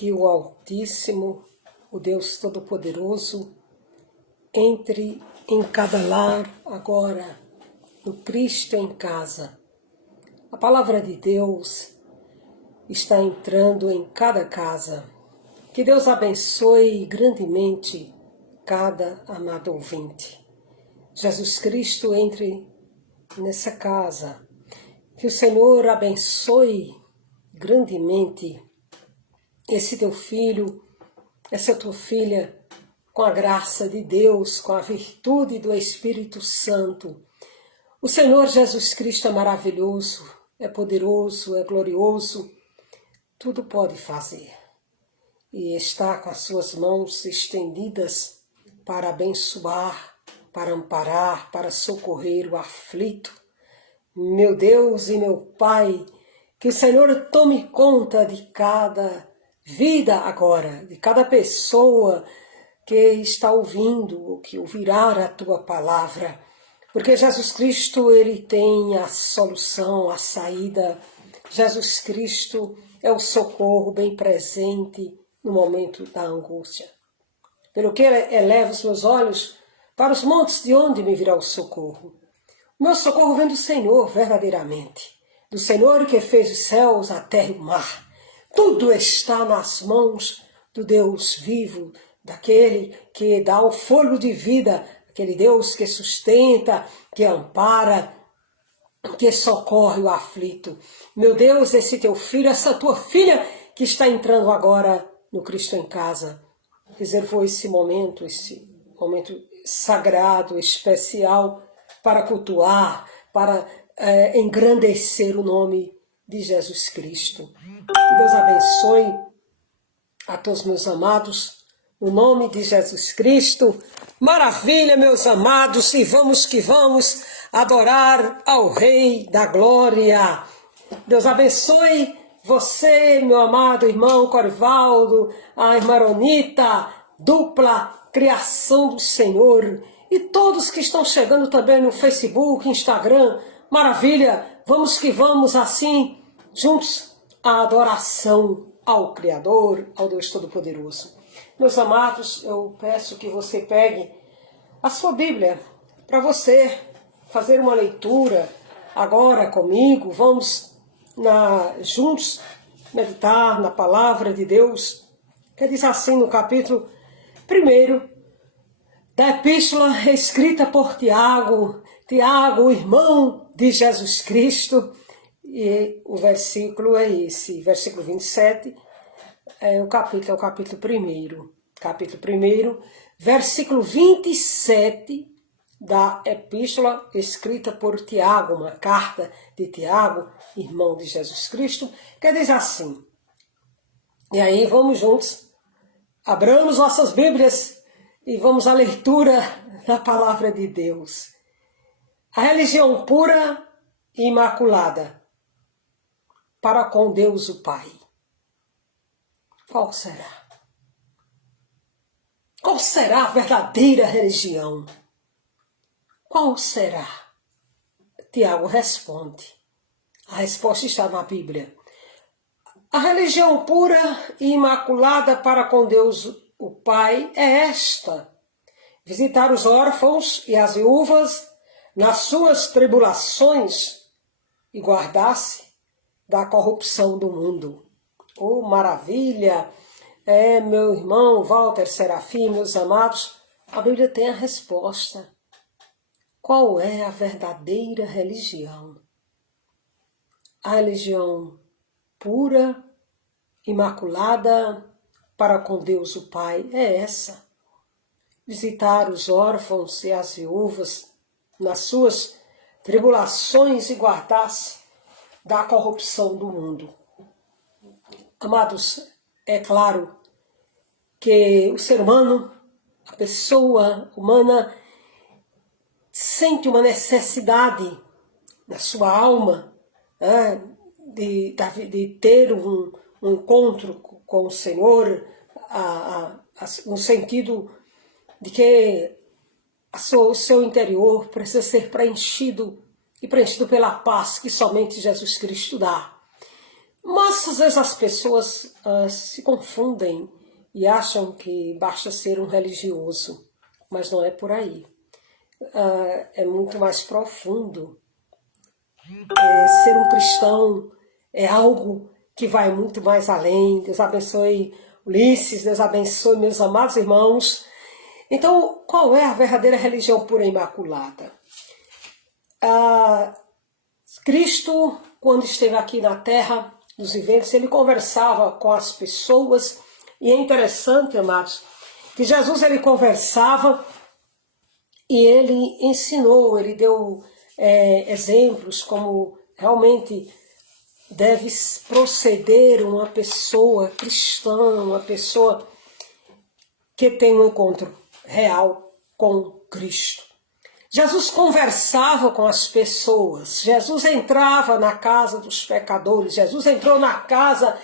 que o Altíssimo, o Deus Todo-Poderoso, entre em cada lar agora, no Cristo em casa. A palavra de Deus está entrando em cada casa. Que Deus abençoe grandemente cada amado ouvinte. Jesus Cristo entre nessa casa. Que o Senhor abençoe grandemente esse teu filho, essa tua filha, com a graça de Deus, com a virtude do Espírito Santo. O Senhor Jesus Cristo é maravilhoso, é poderoso, é glorioso, tudo pode fazer. E está com as suas mãos estendidas para abençoar, para amparar, para socorrer o aflito. Meu Deus e meu Pai, que o Senhor tome conta de cada vida agora, de cada pessoa que está ouvindo, ou que ouvirá a Tua palavra. Porque Jesus Cristo, Ele tem a solução, a saída. Jesus Cristo é o socorro bem presente no momento da angústia. Pelo que elevo os meus olhos para os montes, de onde me virá o socorro. O meu socorro vem do Senhor, verdadeiramente. Do Senhor que fez os céus, a terra e o mar. Tudo está nas mãos do Deus vivo, daquele que dá o fôlego de vida, aquele Deus que sustenta, que ampara, que socorre o aflito. Meu Deus, esse teu filho, essa tua filha que está entrando agora no Cristo em casa, reservou esse momento sagrado, especial, para cultuar, para engrandecer o nome de Jesus Cristo. Que Deus abençoe a todos meus amados, no nome de Jesus Cristo. Maravilha, meus amados, e vamos que vamos adorar ao Rei da Glória. Deus abençoe você, meu amado irmão Corivaldo, a irmã Ronita, dupla criação do Senhor, e todos que estão chegando também no Facebook, Instagram. Maravilha, vamos que vamos assim, juntos, a adoração ao Criador, ao Deus Todo-Poderoso. Meus amados, eu peço que você pegue a sua Bíblia para você fazer uma leitura agora comigo. Vamos juntos meditar na palavra de Deus, que diz assim no capítulo 1 da epístola escrita por Tiago, o irmão de Jesus Cristo, e o versículo é esse, versículo 27, é o capítulo 1. Capítulo 1, versículo 27 da epístola escrita por Tiago, uma carta de Tiago, irmão de Jesus Cristo, que diz assim. E aí vamos juntos, abramos nossas Bíblias e vamos à leitura da palavra de Deus. A religião pura e imaculada para com Deus o Pai. Qual será? Qual será a verdadeira religião? Qual será? Tiago responde. A resposta está na Bíblia. A religião pura e imaculada para com Deus o Pai é esta: visitar os órfãos e as viúvas nas suas tribulações e guardar-se da corrupção do mundo. Oh, maravilha! Meu irmão Walter Serafim, meus amados, a Bíblia tem a resposta. Qual é a verdadeira religião? A religião pura, imaculada para com Deus o Pai é essa: visitar os órfãos e as viúvas nas suas tribulações e guardar-se da corrupção do mundo. Amados, é claro que o ser humano, a pessoa humana, sente uma necessidade na sua alma de ter um encontro com o Senhor, no sentido de que o seu interior precisa ser preenchido, e preenchido pela paz que somente Jesus Cristo dá. Mas às vezes as pessoas se confundem e acham que basta ser um religioso, mas não é por aí. É muito mais profundo. Ser um cristão é algo que vai muito mais além. Deus abençoe Ulisses, Deus abençoe meus amados irmãos. Então, qual é a verdadeira religião pura e imaculada? Cristo, quando esteve aqui na Terra, nos viventes, ele conversava com as pessoas, e é interessante, amados, que Jesus ele conversava e ele ensinou, ele deu exemplos como realmente deve proceder uma pessoa cristã, uma pessoa que tem um encontro real com Cristo. Jesus conversava com as pessoas, Jesus entrava na casa dos pecadores, Jesus entrou na casa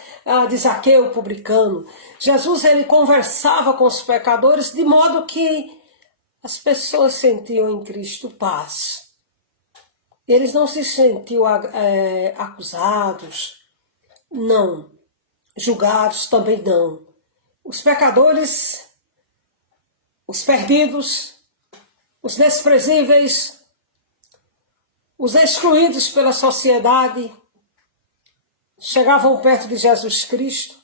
de Zaqueu, publicano. Jesus ele conversava com os pecadores de modo que as pessoas sentiam em Cristo paz. Eles não se sentiam acusados, não. Julgados também não. Os pecadores, os perdidos, os desprezíveis, os excluídos pela sociedade, chegavam perto de Jesus Cristo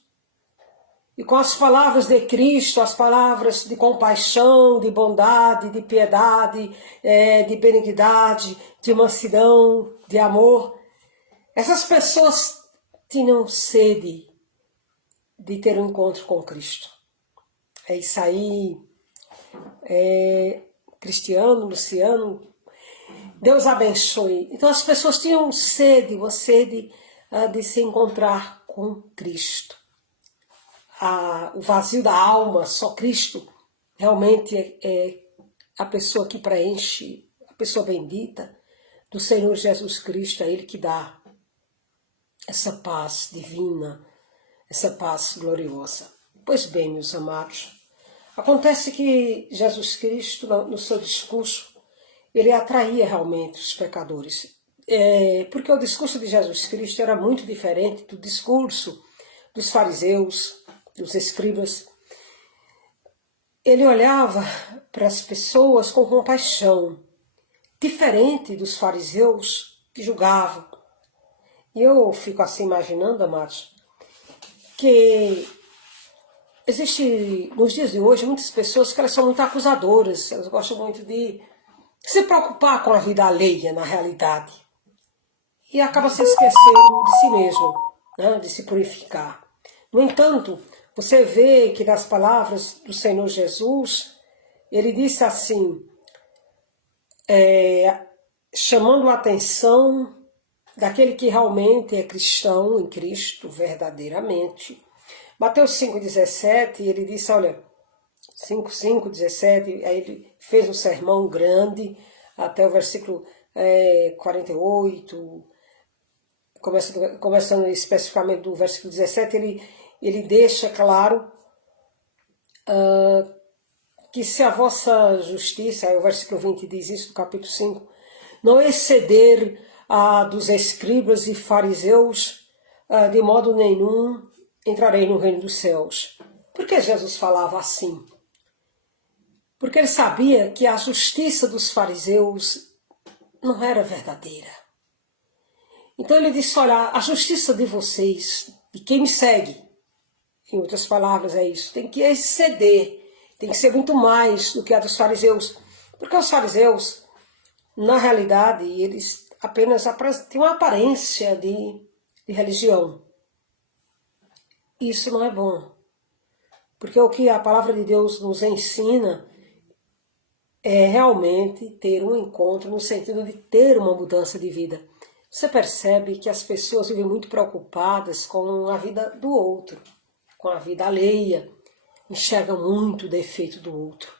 e com as palavras de Cristo, as palavras de compaixão, de bondade, de piedade, de benignidade, de mansidão, de amor, essas pessoas tinham sede de ter um encontro com Cristo. É isso aí, Cristiano, Luciano, Deus abençoe. Então as pessoas tinham uma sede de se encontrar com Cristo. O vazio da alma, só Cristo realmente é a pessoa que preenche, a pessoa bendita do Senhor Jesus Cristo, é Ele que dá essa paz divina, essa paz gloriosa. Pois bem, meus amados, acontece que Jesus Cristo, no seu discurso, ele atraía realmente os pecadores. Porque o discurso de Jesus Cristo era muito diferente do discurso dos fariseus, dos escribas. Ele olhava para as pessoas com compaixão, diferente dos fariseus que julgavam. E eu fico assim imaginando, amados, que existe nos dias de hoje muitas pessoas que elas são muito acusadoras, elas gostam muito de se preocupar com a vida alheia na realidade. E acaba se esquecendo de si mesmo, né, de se purificar. No entanto, você vê que nas palavras do Senhor Jesus, ele disse assim, chamando a atenção daquele que realmente é cristão em Cristo, verdadeiramente. Mateus 5,17, ele disse, olha, 5,17, aí ele fez um sermão grande, até o versículo 48, começando especificamente do versículo 17, ele deixa claro que se a vossa justiça, aí o versículo 20 diz isso, do capítulo 5, não exceder a dos escribas e fariseus, de modo nenhum entrarei no reino dos céus. Por que Jesus falava assim? Porque ele sabia que a justiça dos fariseus não era verdadeira. Então ele disse, olha, a justiça de vocês, de quem me segue, em outras palavras é isso, tem que exceder, tem que ser muito mais do que a dos fariseus. Porque os fariseus, na realidade, eles apenas têm uma aparência de religião. Isso não é bom. Porque o que a palavra de Deus nos ensina é realmente ter um encontro no sentido de ter uma mudança de vida. Você percebe que as pessoas vivem muito preocupadas com a vida do outro, com a vida alheia, enxergam muito o defeito do outro.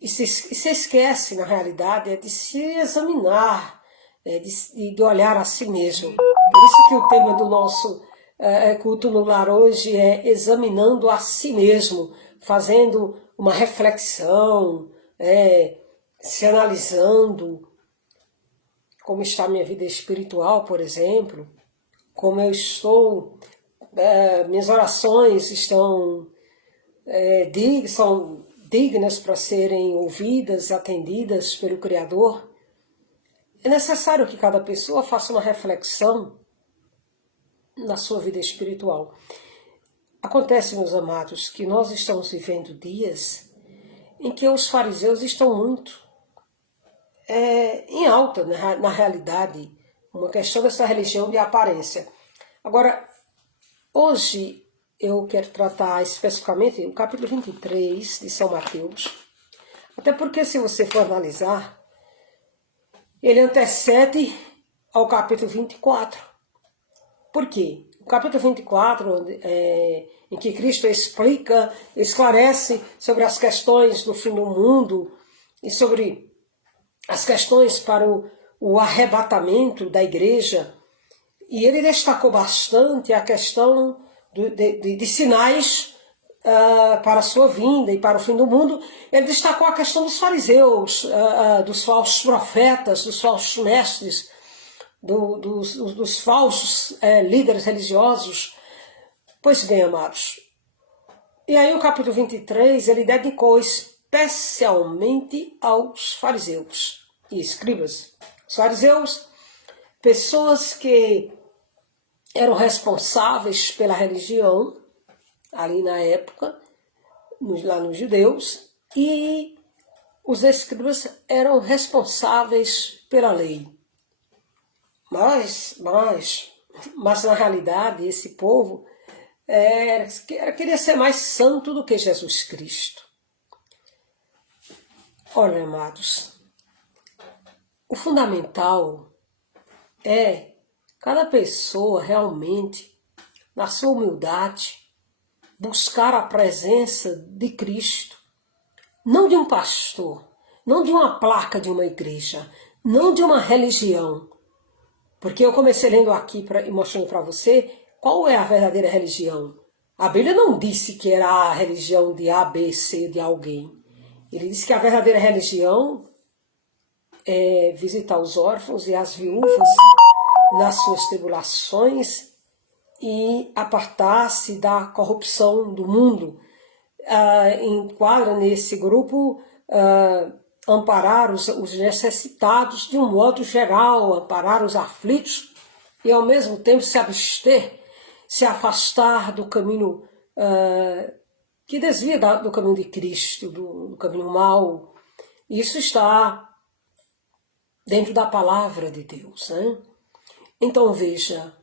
E se esquece, na realidade, de se examinar, de olhar a si mesmo. Por isso que o tema do nosso culto no lar hoje é examinando a si mesmo, fazendo uma reflexão, se analisando como está a minha vida espiritual, por exemplo, como eu estou, minhas orações são dignas para serem ouvidas e atendidas pelo Criador. É necessário que cada pessoa faça uma reflexão na sua vida espiritual. Acontece, meus amados, que nós estamos vivendo dias em que os fariseus estão muito em alta, na realidade, uma questão dessa religião de aparência. Agora, hoje eu quero tratar especificamente o capítulo 23 de São Mateus, até porque se você for analisar, ele antecede ao capítulo 24. Por quê? O capítulo 24, em que Cristo esclarece sobre as questões do fim do mundo e sobre as questões para o arrebatamento da igreja, e ele destacou bastante a questão de sinais para a sua vinda e para o fim do mundo. Ele destacou a questão dos fariseus, dos falsos profetas, dos falsos mestres, dos falsos líderes religiosos. Pois bem, amados, e aí o capítulo 23 ele dedicou especialmente aos fariseus e escribas. Os fariseus, pessoas que eram responsáveis pela religião, ali na época, lá nos judeus, e os escribas eram responsáveis pela lei. Mas na realidade, esse povo queria ser mais santo do que Jesus Cristo. Olha, amados, o fundamental é cada pessoa realmente, na sua humildade, buscar a presença de Cristo, não de um pastor, não de uma placa de uma igreja, não de uma religião. Porque eu comecei lendo aqui e mostrando para você qual é a verdadeira religião. A Bíblia não disse que era a religião de A, B, C de alguém. Ele disse que a verdadeira religião é visitar os órfãos e as viúvas nas suas tribulações e apartar-se da corrupção do mundo. Enquadra nesse grupo amparar os necessitados de um modo geral, amparar os aflitos e ao mesmo tempo se abster, se afastar do caminho que desvia do caminho de Cristo, do caminho mau. Isso está dentro da palavra de Deus, né? Então veja,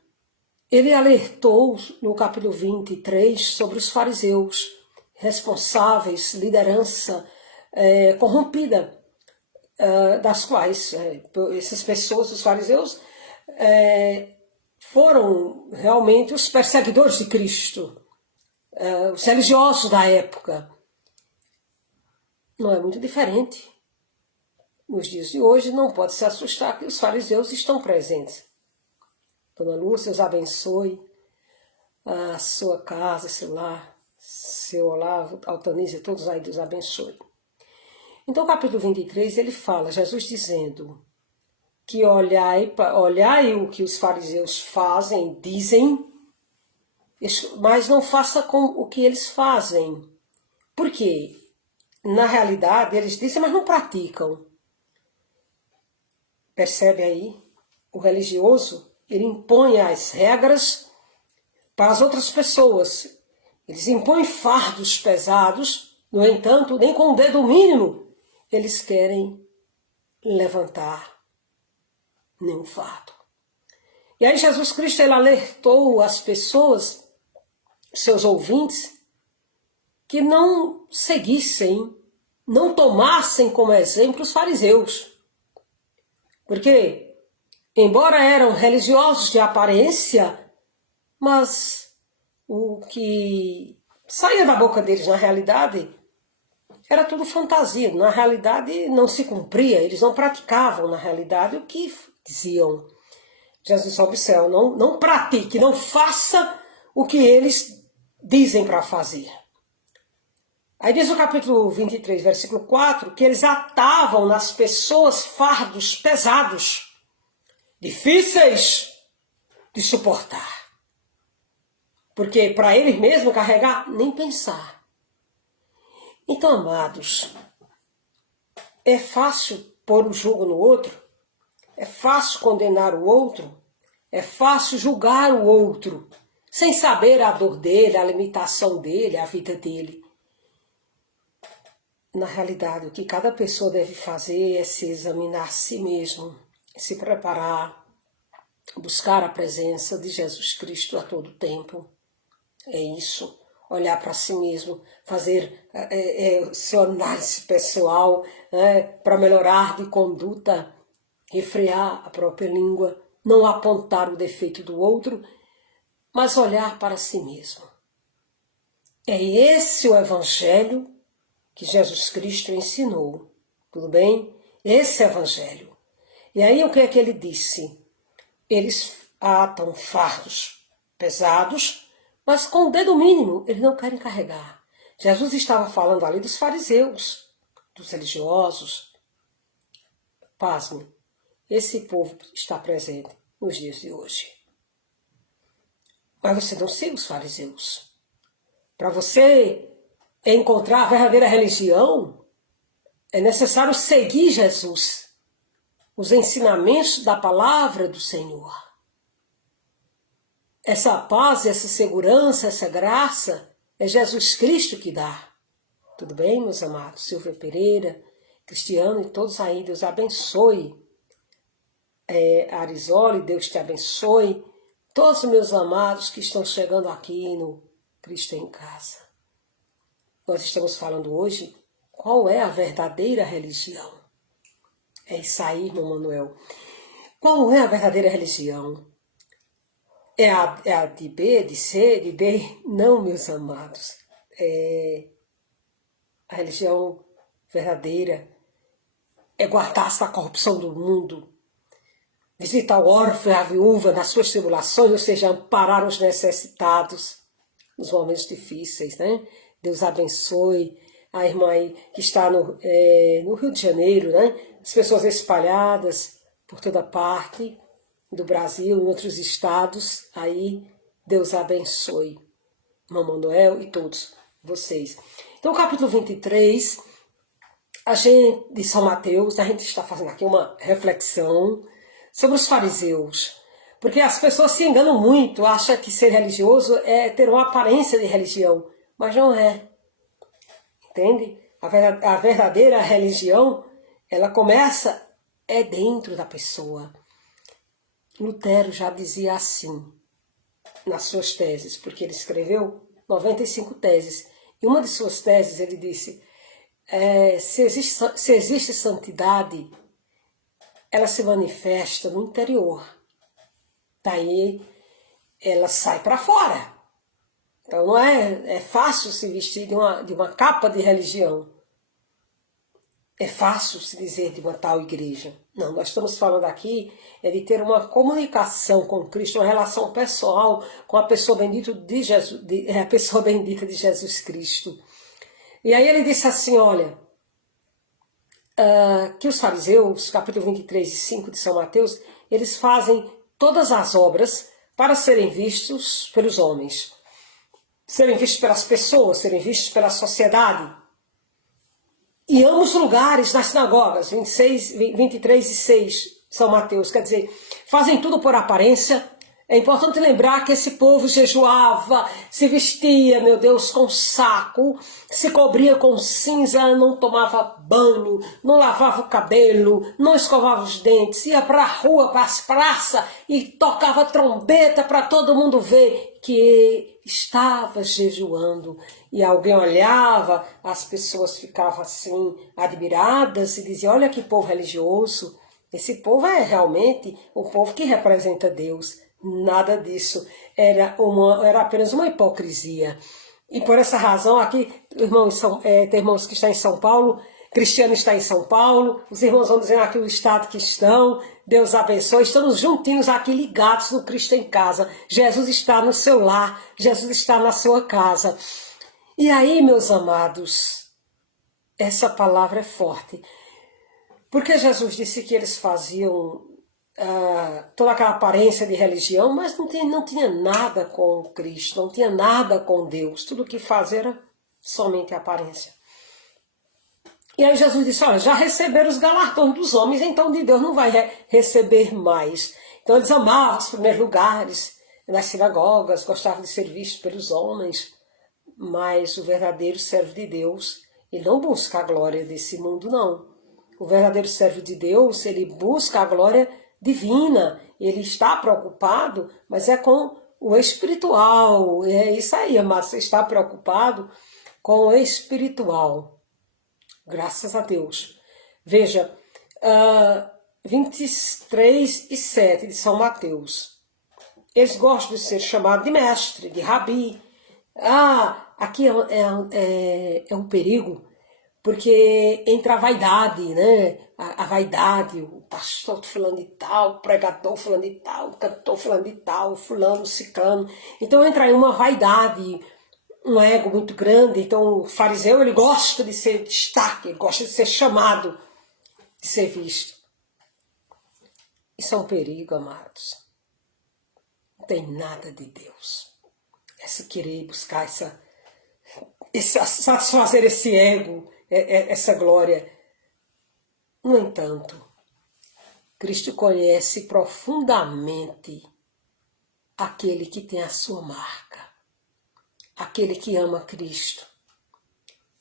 ele alertou no capítulo 23 sobre os fariseus, responsáveis, liderança corrompida, das quais essas pessoas, os fariseus, foram realmente os perseguidores de Cristo, os religiosos da época. Não é muito diferente. Nos dias de hoje não pode se assustar que os fariseus estão presentes. Dona Lúcia os abençoe, a sua casa, seu lar, seu Olavo, Altanísia, todos aí Deus abençoe. Então, o capítulo 23, ele fala, Jesus dizendo que olhai o que os fariseus fazem, dizem, mas não faça com o que eles fazem. Por quê? Na realidade, eles dizem, mas não praticam. Percebe aí? O religioso, ele impõe as regras para as outras pessoas. Eles impõem fardos pesados, no entanto, nem com o dedo mínimo eles querem levantar nenhum fardo. E aí Jesus Cristo ele alertou as pessoas, seus ouvintes, que não seguissem, não tomassem como exemplo os fariseus. Porque, embora eram religiosos de aparência, mas o que saía da boca deles na realidade era tudo fantasia. Na realidade não se cumpria, eles não praticavam na realidade o que diziam. Jesus sobe o céu, não pratique, não faça o que eles dizem para fazer. Aí diz o capítulo 23, versículo 4, que eles atavam nas pessoas fardos pesados, difíceis de suportar. Porque para eles mesmos carregar, nem pensar. Então, amados, é fácil pôr o jugo no outro, é fácil condenar o outro, é fácil julgar o outro, sem saber a dor dele, a limitação dele, a vida dele. Na realidade, o que cada pessoa deve fazer é se examinar a si mesmo, se preparar, buscar a presença de Jesus Cristo a todo tempo. É isso, olhar para si mesmo, fazer sua análise pessoal, para melhorar de conduta, refrear a própria língua, não apontar o defeito do outro, mas olhar para si mesmo. É esse o Evangelho que Jesus Cristo ensinou, tudo bem? Esse Evangelho. E aí o que é que ele disse? Eles atam fardos pesados, mas com o dedo mínimo eles não querem carregar. Jesus estava falando ali dos fariseus, dos religiosos. Pasme, esse povo está presente nos dias de hoje. Mas você não siga os fariseus. Para você encontrar a verdadeira religião, é necessário seguir Jesus, os ensinamentos da palavra do Senhor. Essa paz, essa segurança, essa graça, é Jesus Cristo que dá. Tudo bem, meus amados? Silvia Pereira, Cristiano e todos aí, Deus abençoe. Arizoli, Deus te abençoe. Todos os meus amados que estão chegando aqui no Cristo em Casa. Nós estamos falando hoje qual é a verdadeira religião. É isso aí, irmão Manuel. Qual é a verdadeira religião? É a de B, de C, de D? Não, meus amados. A religião verdadeira é guardar-se da corrupção do mundo, visitar o órfão e a viúva nas suas tribulações, ou seja, amparar os necessitados nos momentos difíceis, né? Deus abençoe a irmã aí que está no Rio de Janeiro, né? As pessoas espalhadas por toda parte do Brasil, em outros estados, aí Deus abençoe. Irmão Manuel e todos vocês. Então, capítulo 23, de São Mateus, a gente está fazendo aqui uma reflexão sobre os fariseus. Porque as pessoas se enganam muito, acham que ser religioso é ter uma aparência de religião, mas não é. Entende? A verdadeira religião, ela começa dentro da pessoa. Lutero já dizia assim, nas suas teses, porque ele escreveu 95 teses. E uma de suas teses ele disse, se existe santidade, ela se manifesta no interior. Daí ela sai para fora. Então não é fácil se vestir de uma capa de religião. É fácil se dizer de uma tal igreja. Não, nós estamos falando aqui de ter uma comunicação com Cristo, uma relação pessoal com a pessoa bendita de Jesus, a pessoa bendita de Jesus Cristo. E aí ele disse assim, olha, que os fariseus, capítulo 23 e 5 de São Mateus, eles fazem todas as obras para serem vistos pelos homens, serem vistos pelas pessoas, serem vistos pela sociedade. E ambos lugares nas sinagogas, 23 e 6, São Mateus, quer dizer, fazem tudo por aparência. É importante lembrar que esse povo jejuava, se vestia, meu Deus, com saco, se cobria com cinza, não tomava banho, não lavava o cabelo, não escovava os dentes, ia para a rua, para as praças e tocava trombeta para todo mundo ver que estava jejuando. E alguém olhava, as pessoas ficavam assim, admiradas e diziam, olha que povo religioso, esse povo é realmente um povo que representa Deus. Nada disso, era apenas uma hipocrisia. E por essa razão, aqui, tem irmãos que estão em São Paulo, Cristiano está em São Paulo, os irmãos vão dizendo aqui o estado que estão, Deus abençoe, estamos juntinhos aqui ligados no Cristo em Casa. Jesus está no seu lar, Jesus está na sua casa. E aí, meus amados, essa palavra é forte, porque Jesus disse que eles faziam toda aquela aparência de religião, mas não tinha nada com Cristo, não tinha nada com Deus. Tudo o que fazia era somente aparência. E aí Jesus disse, olha, já receberam os galardões dos homens, então de Deus não vai receber mais. Então eles amavam os primeiros lugares, nas sinagogas, gostavam de ser vistos pelos homens, mas o verdadeiro servo de Deus, ele não busca a glória desse mundo, não. O verdadeiro servo de Deus, ele busca a glória divina, ele está preocupado, mas é com o espiritual. É isso aí, amado, você está preocupado com o espiritual. Graças a Deus. Veja, 23:7 de São Mateus. Eles gostam de ser chamados de mestre, de rabi. Aqui é um perigo, porque entra a vaidade, né? A vaidade, o pastor fulano de tal, o pregador fulano de tal, o cantor fulano de tal, fulano, ciclano. Então entra aí uma vaidade, um ego muito grande. Então o fariseu, ele gosta de ser destaque, ele gosta de ser chamado, de ser visto. Isso é um perigo, amados. Não tem nada de Deus. Essa querer buscar satisfazer esse ego, essa glória. No entanto, Cristo conhece profundamente aquele que tem a sua marca, aquele que ama Cristo.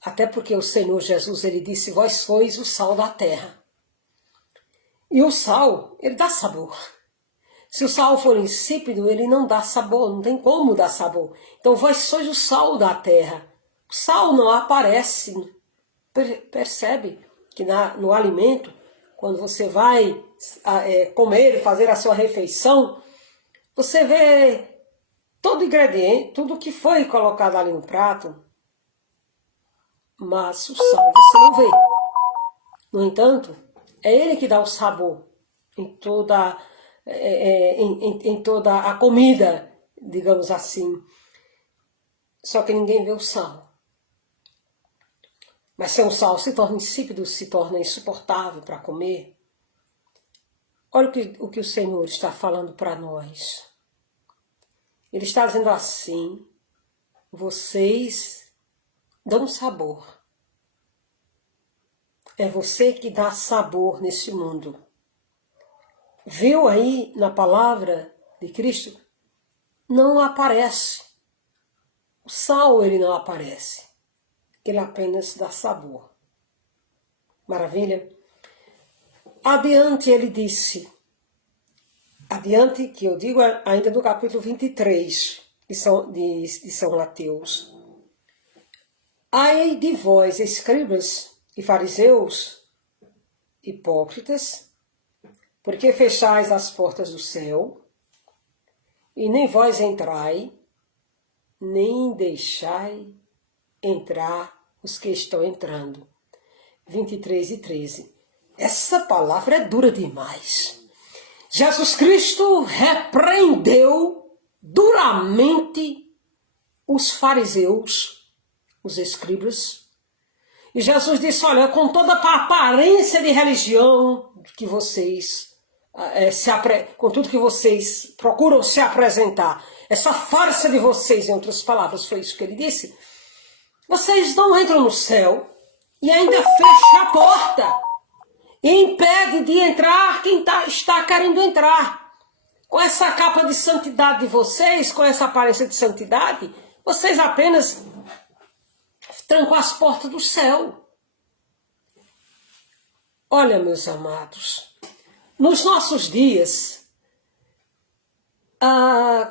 Até porque o Senhor Jesus, ele disse, vós sois o sal da terra. E o sal, ele dá sabor. Se o sal for insípido, ele não dá sabor, não tem como dar sabor. Então vós sois o sal da terra. O sal não aparece. Percebe que no alimento, quando você vai comer, fazer a sua refeição, você vê todo ingrediente, tudo que foi colocado ali no prato, mas o sal você não vê. No entanto, é ele que dá o sabor em toda a comida, digamos assim. Só que ninguém vê o sal. Mas se o sal se torna insípido, se torna insuportável para comer, olha o que o Senhor está falando para nós. Ele está dizendo assim, vocês dão sabor. É você que dá sabor nesse mundo. Viu aí na palavra de Cristo? Não aparece. O sal, ele não aparece. Ele apenas dá sabor. Maravilha? Adiante ele disse, adiante que eu digo ainda do capítulo 23 de São Mateus. Ai de vós, escribas e fariseus, hipócritas, porque fechais as portas do céu, e nem vós entrai, nem deixai entrar os que estão entrando. 23:13. Essa palavra é dura demais. Jesus Cristo repreendeu duramente os fariseus, os escribas. E Jesus disse, olha, com toda a aparência de religião que vocês, com tudo que vocês procuram se apresentar, essa farsa de vocês, em outras palavras, foi isso que ele disse, vocês não entram no céu e ainda fecham a porta e impede de entrar quem está querendo entrar. Com essa capa de santidade de vocês, com essa aparência de santidade, vocês apenas trancam as portas do céu. Olha, meus amados, nos nossos dias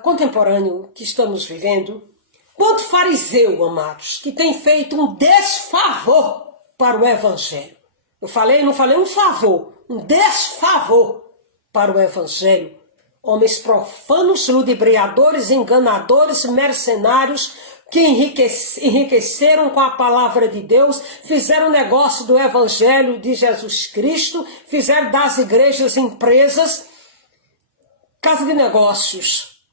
contemporâneo que estamos vivendo, quanto fariseu, amados, que tem feito um desfavor para o Evangelho. Eu falei, não falei um favor, um desfavor para o Evangelho. Homens profanos, ludibriadores, enganadores, mercenários, que enriqueceram com a palavra de Deus, fizeram negócio do Evangelho de Jesus Cristo, fizeram das igrejas empresas, casa de negócios.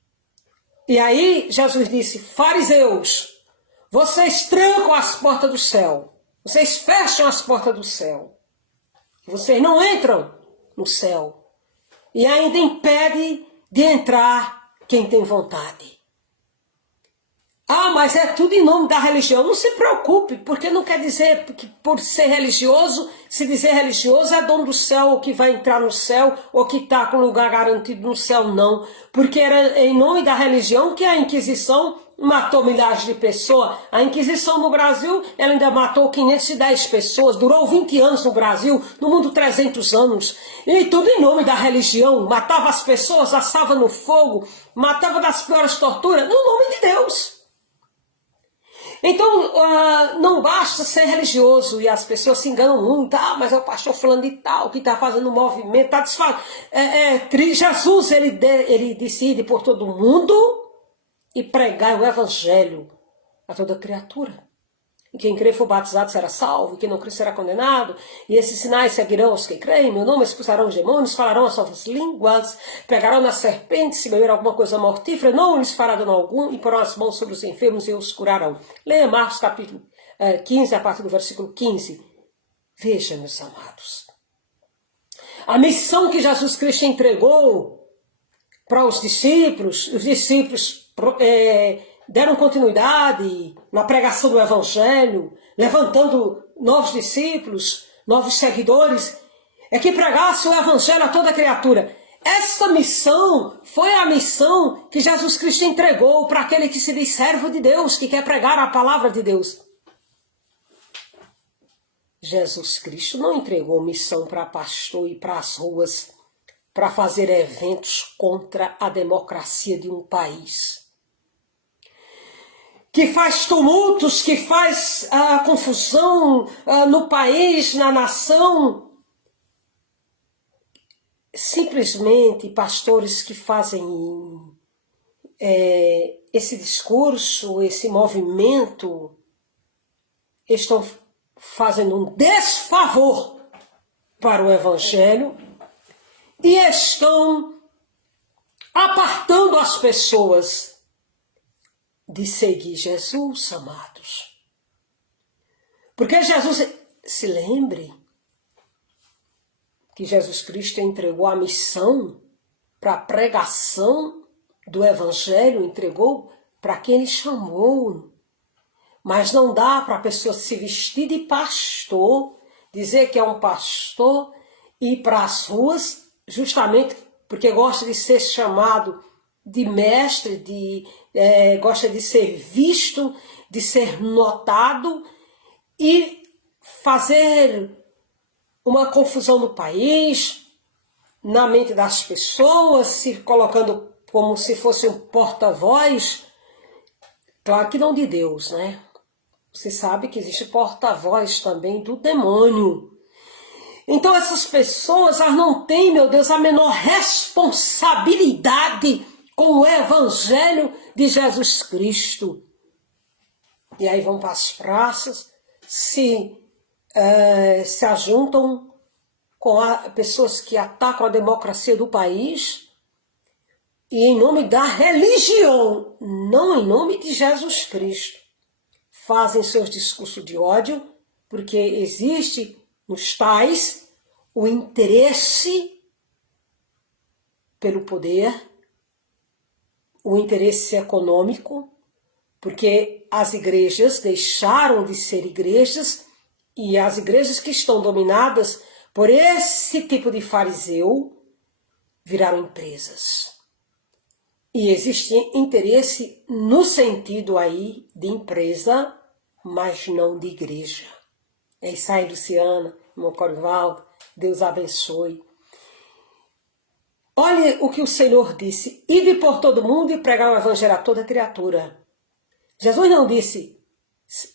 E aí Jesus disse, fariseus, vocês trancam as portas do céu, vocês fecham as portas do céu, vocês não entram no céu. e ainda impede de entrar quem tem vontade. Ah, mas é tudo em nome da religião. Não se preocupe, porque não quer dizer que por ser religioso, se dizer religioso é dono do céu, ou que vai entrar no céu, ou que está com lugar garantido no céu, não. Porque era em nome da religião que a Inquisição matou milhares de pessoas. A Inquisição no Brasil, ela ainda matou 510 pessoas, durou 20 anos no Brasil, no mundo 300 anos. E tudo em nome da religião. Matava as pessoas, assava no fogo, matava das piores torturas, no nome de Deus. Então, não basta ser religioso, e as pessoas se enganam muito. Ah, mas é o pastor fulano de tal, que está fazendo um movimento, está desfazendo. Jesus, ele decide por todo mundo e pregar o evangelho a toda criatura. E quem crê e for batizado será salvo, e quem não crê será condenado. E esses sinais seguirão os que creem, meu nome expulsarão os demônios, falarão as novas línguas, pegarão nas serpentes, se beber alguma coisa mortífera, não lhes fará dano algum, e porão as mãos sobre os enfermos e os curarão. Leia Marcos capítulo 15, a partir do versículo 15. Veja, meus amados, a missão que Jesus Cristo entregou para os discípulos deram continuidade na pregação do evangelho, levantando novos discípulos, novos seguidores, é que pregasse o evangelho a toda criatura. Essa missão foi a missão que Jesus Cristo entregou para aquele que se diz servo de Deus, que quer pregar a palavra de Deus. Jesus Cristo não entregou missão para pastor e para as ruas, para fazer eventos contra a democracia de um país, que faz tumultos, que faz confusão no país, na nação. Simplesmente pastores que fazem esse discurso, esse movimento, estão fazendo um desfavor para o evangelho e estão apartando as pessoas de seguir Jesus, amados. Porque Jesus, se lembre que Jesus Cristo entregou a missão para a pregação do evangelho, entregou para quem ele chamou. Mas não dá para a pessoa se vestir de pastor, dizer que é um pastor e ir para as ruas, justamente porque gosta de ser chamado de mestre, gosta de ser visto, de ser notado e fazer uma confusão no país, na mente das pessoas, se colocando como se fosse um porta-voz. Claro que não de Deus, né? Você sabe que existe porta-voz também do demônio. Então essas pessoas, elas não têm, meu Deus, a menor responsabilidade com o evangelho de Jesus Cristo. E aí vão para as praças, se ajuntam com pessoas que atacam a democracia do país, e em nome da religião, não em nome de Jesus Cristo, fazem seus discursos de ódio, porque existe nos tais o interesse pelo poder, o interesse econômico, porque as igrejas deixaram de ser igrejas, e as igrejas que estão dominadas por esse tipo de fariseu viraram empresas. E existe interesse no sentido aí de empresa, mas não de igreja. É isso aí, Luciana, irmão Corivaldo, Deus abençoe. Olha o que o Senhor disse: ide por todo mundo e pregar o evangelho a toda criatura. Jesus não disse,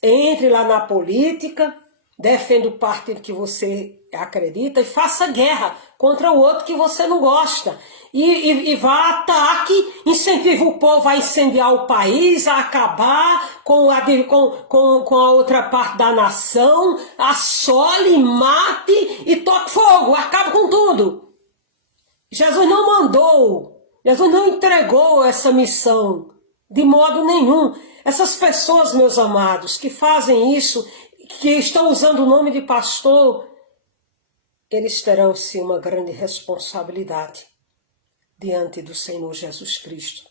entre lá na política, defenda o partido que você acredita e faça guerra contra o outro que você não gosta. E vá ataque, incentiva o povo a incendiar o país, a acabar com a outra parte da nação, assole, mate e toque fogo, acabe com tudo. Jesus não mandou, Jesus não entregou essa missão de modo nenhum. Essas pessoas, meus amados, que fazem isso, que estão usando o nome de pastor, eles terão sim uma grande responsabilidade. diante do Senhor Jesus Cristo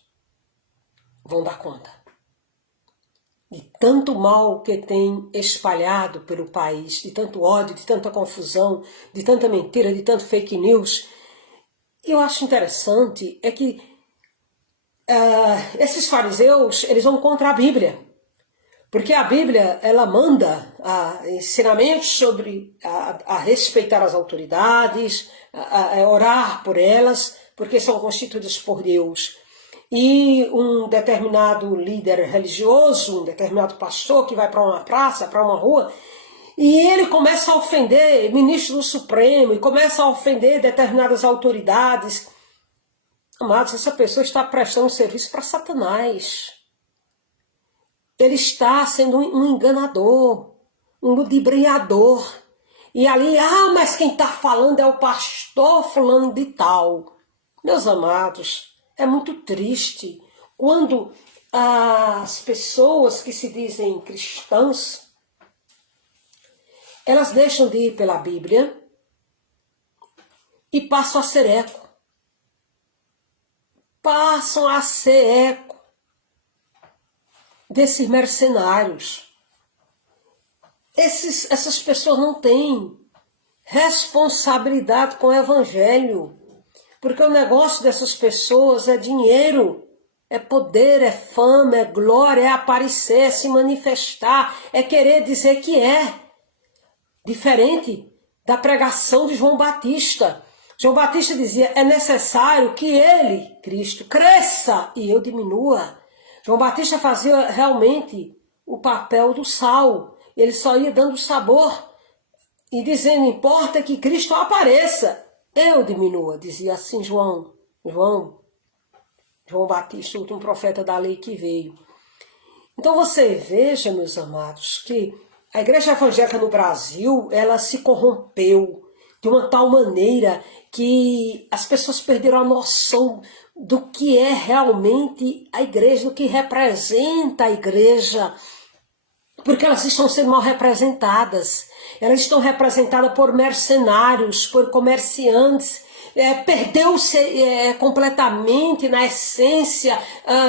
vão dar conta de tanto mal que tem espalhado pelo país, de tanto ódio, de tanta confusão, de tanta mentira, de tanto fake news. E eu acho interessante é que esses fariseus, eles vão contra a Bíblia. Porque a Bíblia, ela manda ensinamentos sobre a respeitar as autoridades, a orar por elas, porque são constituídas por Deus. E um determinado líder religioso, um determinado pastor que vai para uma praça, para uma rua, e ele começa a ofender ministro do Supremo, e começa a ofender determinadas autoridades. Amados, essa pessoa está prestando serviço para Satanás. Ele está sendo um enganador, um ludibriador. E ali, mas quem está falando é o pastor fulano de tal. Meus amados, é muito triste quando as pessoas que se dizem cristãs, elas deixam de ir pela Bíblia e passam a ser eco. Passam a ser eco desses mercenários. Essas pessoas não têm responsabilidade com o Evangelho. Porque o negócio dessas pessoas é dinheiro, é poder, é fama, é glória, é aparecer, é se manifestar, é querer dizer que é. Diferente da pregação de João Batista. João Batista dizia, é necessário que ele, Cristo, cresça e eu diminua. João Batista fazia realmente o papel do sal. Ele só ia dando sabor e dizendo, importa que Cristo apareça. Eu diminua, dizia assim João Batista, o último profeta da lei que veio. Então você veja, meus amados, que a igreja evangélica no Brasil, ela se corrompeu de uma tal maneira que as pessoas perderam a noção do que é realmente a igreja, do que representa a igreja, porque elas estão sendo mal representadas. Elas estão representadas por mercenários, por comerciantes. Perdeu-se completamente na essência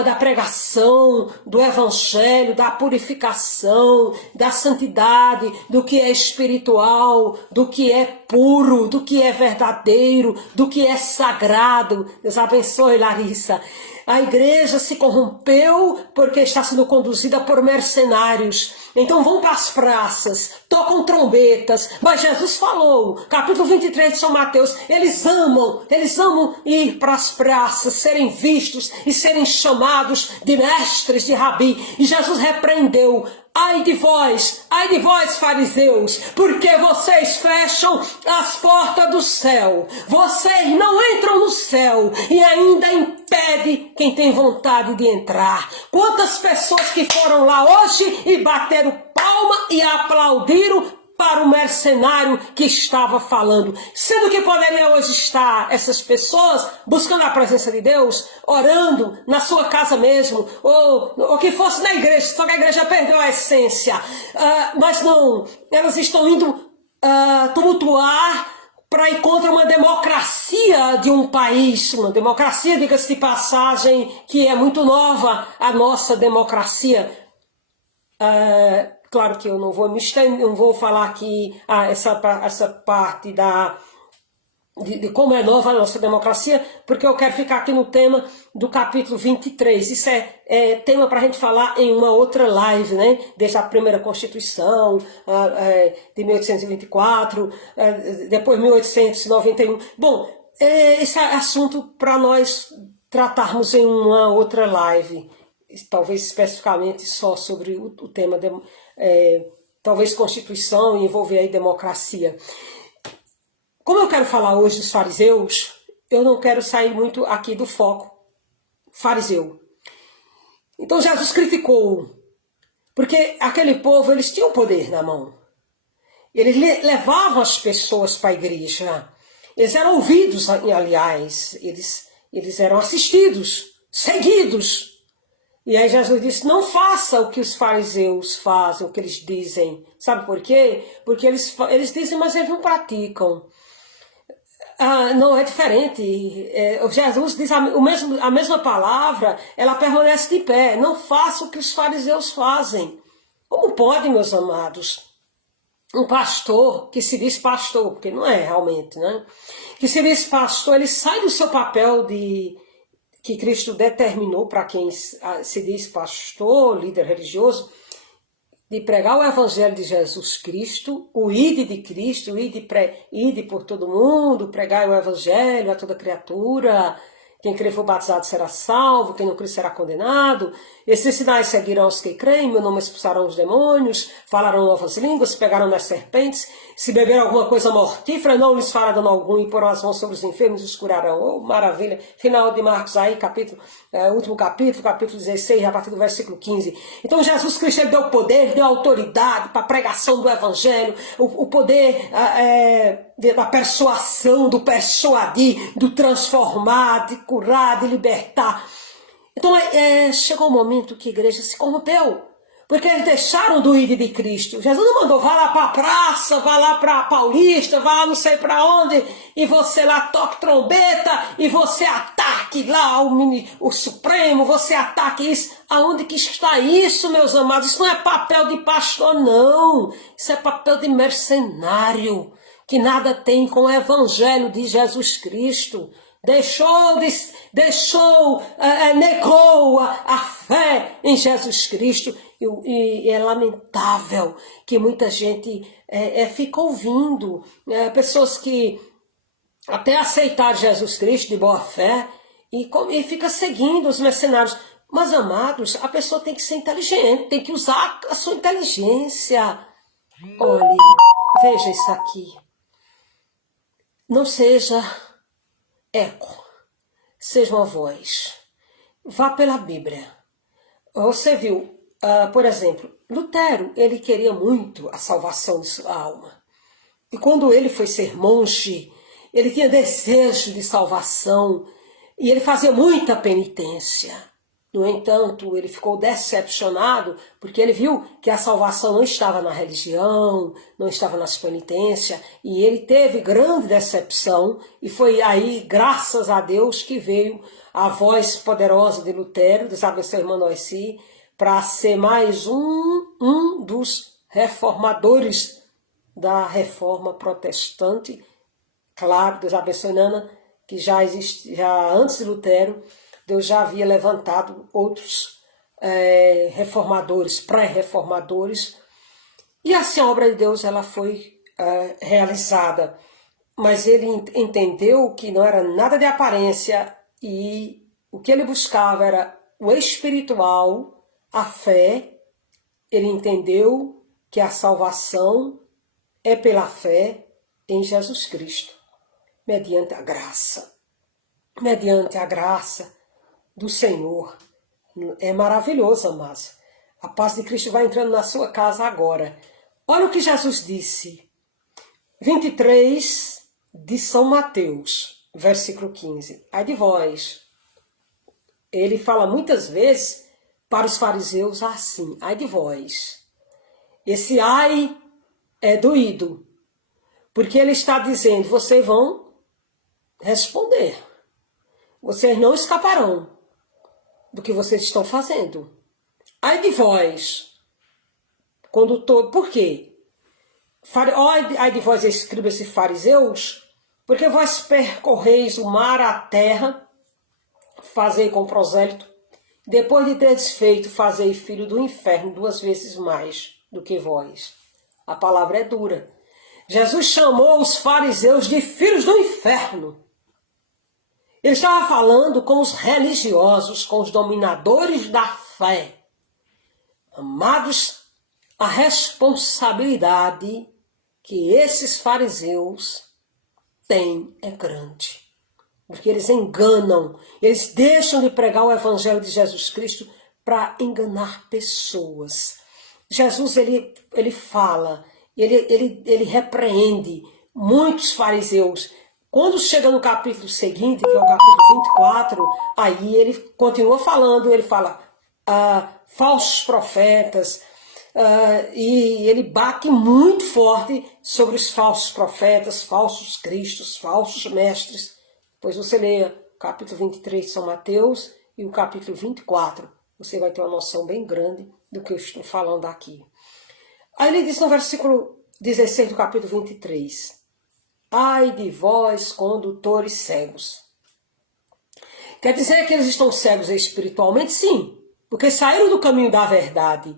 da pregação, do evangelho, da purificação, da santidade, do que é espiritual, do que é puro, do que é verdadeiro, do que é sagrado. Deus abençoe, Larissa. A igreja se corrompeu porque está sendo conduzida por mercenários. Então vão para as praças, tocam trombetas. Mas Jesus falou, capítulo 23 de São Mateus, eles amam ir para as praças, serem vistos e serem chamados de mestres, de rabi. E Jesus repreendeu. Ai de vós, fariseus, porque vocês fecham as portas do céu. Vocês não entram no céu e ainda impede quem tem vontade de entrar. Quantas pessoas que foram lá hoje e bateram palma e aplaudiram para o mercenário que estava falando. Sendo que poderia hoje estar essas pessoas buscando a presença de Deus, orando na sua casa mesmo, ou que fosse na igreja, só que a igreja perdeu a essência. Mas não, elas estão indo tumultuar para ir contra uma democracia de um país, uma democracia, diga-se de passagem, que é muito nova, a nossa democracia. Claro que eu não vou me estender, não vou falar aqui essa parte de como é nova a nossa democracia, porque eu quero ficar aqui no tema do capítulo 23. Isso é tema para a gente falar em uma outra live, né? Desde a primeira Constituição, de 1824, depois 1891. Bom, esse é assunto para nós tratarmos em uma outra live. Talvez especificamente só sobre o tema, talvez Constituição e envolver aí democracia. Como eu quero falar hoje dos fariseus, eu não quero sair muito aqui do foco fariseu. Então Jesus criticou, porque aquele povo, eles tinham poder na mão. Eles levavam as pessoas para a igreja. Eles eram ouvidos, aliás, eles eram assistidos, seguidos. E aí Jesus disse, não faça o que os fariseus fazem, o que eles dizem. Sabe por quê? Porque eles dizem, mas eles não praticam. não é diferente. Jesus diz a mesma palavra, ela permanece de pé. Não faça o que os fariseus fazem. Como pode, meus amados, um pastor que se diz pastor, porque não é realmente, né? Que se diz pastor, ele sai do seu papel que Cristo determinou para quem se diz pastor, líder religioso, de pregar o evangelho de Jesus Cristo, o ide de Cristo, o ide por todo mundo, pregar o evangelho a toda criatura. Quem crer for batizado será salvo, quem não crer será condenado. Esses sinais seguirão os que creem, meu nome expulsarão os demônios, falarão novas línguas, pegarão nas serpentes, se beber alguma coisa mortífera, não lhes fará dano algum, e porão as mãos sobre os enfermos e os curarão. Oh, maravilha! Final de Marcos aí, último capítulo 16, a partir do versículo 15. Então Jesus Cristo ele deu poder, deu autoridade para a pregação do evangelho, o poder da persuasão, do persuadir, do transformar, de curar, de libertar. Então chegou um momento que a igreja se corrompeu, porque eles deixaram do ide de Cristo. Jesus não mandou, vá lá para a praça, vá lá para a Paulista, vá lá não sei para onde, e você lá toque trombeta, e você ataque lá o Supremo, você ataque isso. Aonde que está isso, meus amados? Isso não é papel de pastor, não. Isso é papel de mercenário, que nada tem com o evangelho de Jesus Cristo. Negou a fé em Jesus Cristo, e é lamentável que muita gente fica ouvindo, pessoas que até aceitaram Jesus Cristo de boa fé e fica seguindo os mercenários. Mas, amados, a pessoa tem que ser inteligente, tem que usar a sua inteligência. Olhe, veja isso aqui. Não seja eco, seja uma voz. Vá pela Bíblia. Você viu, por exemplo, Lutero, ele queria muito a salvação de sua alma. E quando ele foi ser monge, ele tinha desejo de salvação e ele fazia muita penitência. No entanto, ele ficou decepcionado porque ele viu que a salvação não estava na religião, não estava nas penitências, e ele teve grande decepção, e foi aí, graças a Deus, que veio a voz poderosa de Lutero, Deus abençoe Emmanuel Si, para ser mais um dos reformadores da reforma protestante. Claro, Deus abençoe Nana, que já antes de Lutero, Deus já havia levantado outros reformadores, pré-reformadores, e assim a obra de Deus ela foi realizada. Mas ele entendeu que não era nada de aparência, e o que ele buscava era o espiritual, a fé. Ele entendeu que a salvação é pela fé em Jesus Cristo, mediante a graça. Mediante a graça do Senhor. É maravilhoso, amados. A paz de Cristo vai entrando na sua casa agora. Olha o que Jesus disse. 23 de São Mateus, versículo 15. Ai de vós. Ele fala muitas vezes para os fariseus assim. Ai de vós. Esse ai é doído. Porque ele está dizendo, vocês vão responder. Vocês não escaparão do que vocês estão fazendo. Ai de vós, por quê? Ai de vós, escribas e fariseus, porque vós percorreis o mar, a terra, fazei com prosélito, depois de ter desfeito, fazei filho do inferno 2 vezes mais do que vós. A palavra é dura. Jesus chamou os fariseus de filhos do inferno. Ele estava falando com os religiosos, com os dominadores da fé. Amados, a responsabilidade que esses fariseus têm é grande. Porque eles enganam, eles deixam de pregar o evangelho de Jesus Cristo para enganar pessoas. Jesus, ele fala, ele repreende muitos fariseus. Quando chega no capítulo seguinte, que é o capítulo 24, aí ele continua falando, ele fala falsos profetas, e ele bate muito forte sobre os falsos profetas, falsos cristos, falsos mestres. Pois você leia o capítulo 23 de São Mateus e o capítulo 24, você vai ter uma noção bem grande do que eu estou falando aqui. Aí ele diz no versículo 16 do capítulo 23, ai de vós, condutores cegos. Quer dizer que eles estão cegos espiritualmente? Sim, porque saíram do caminho da verdade.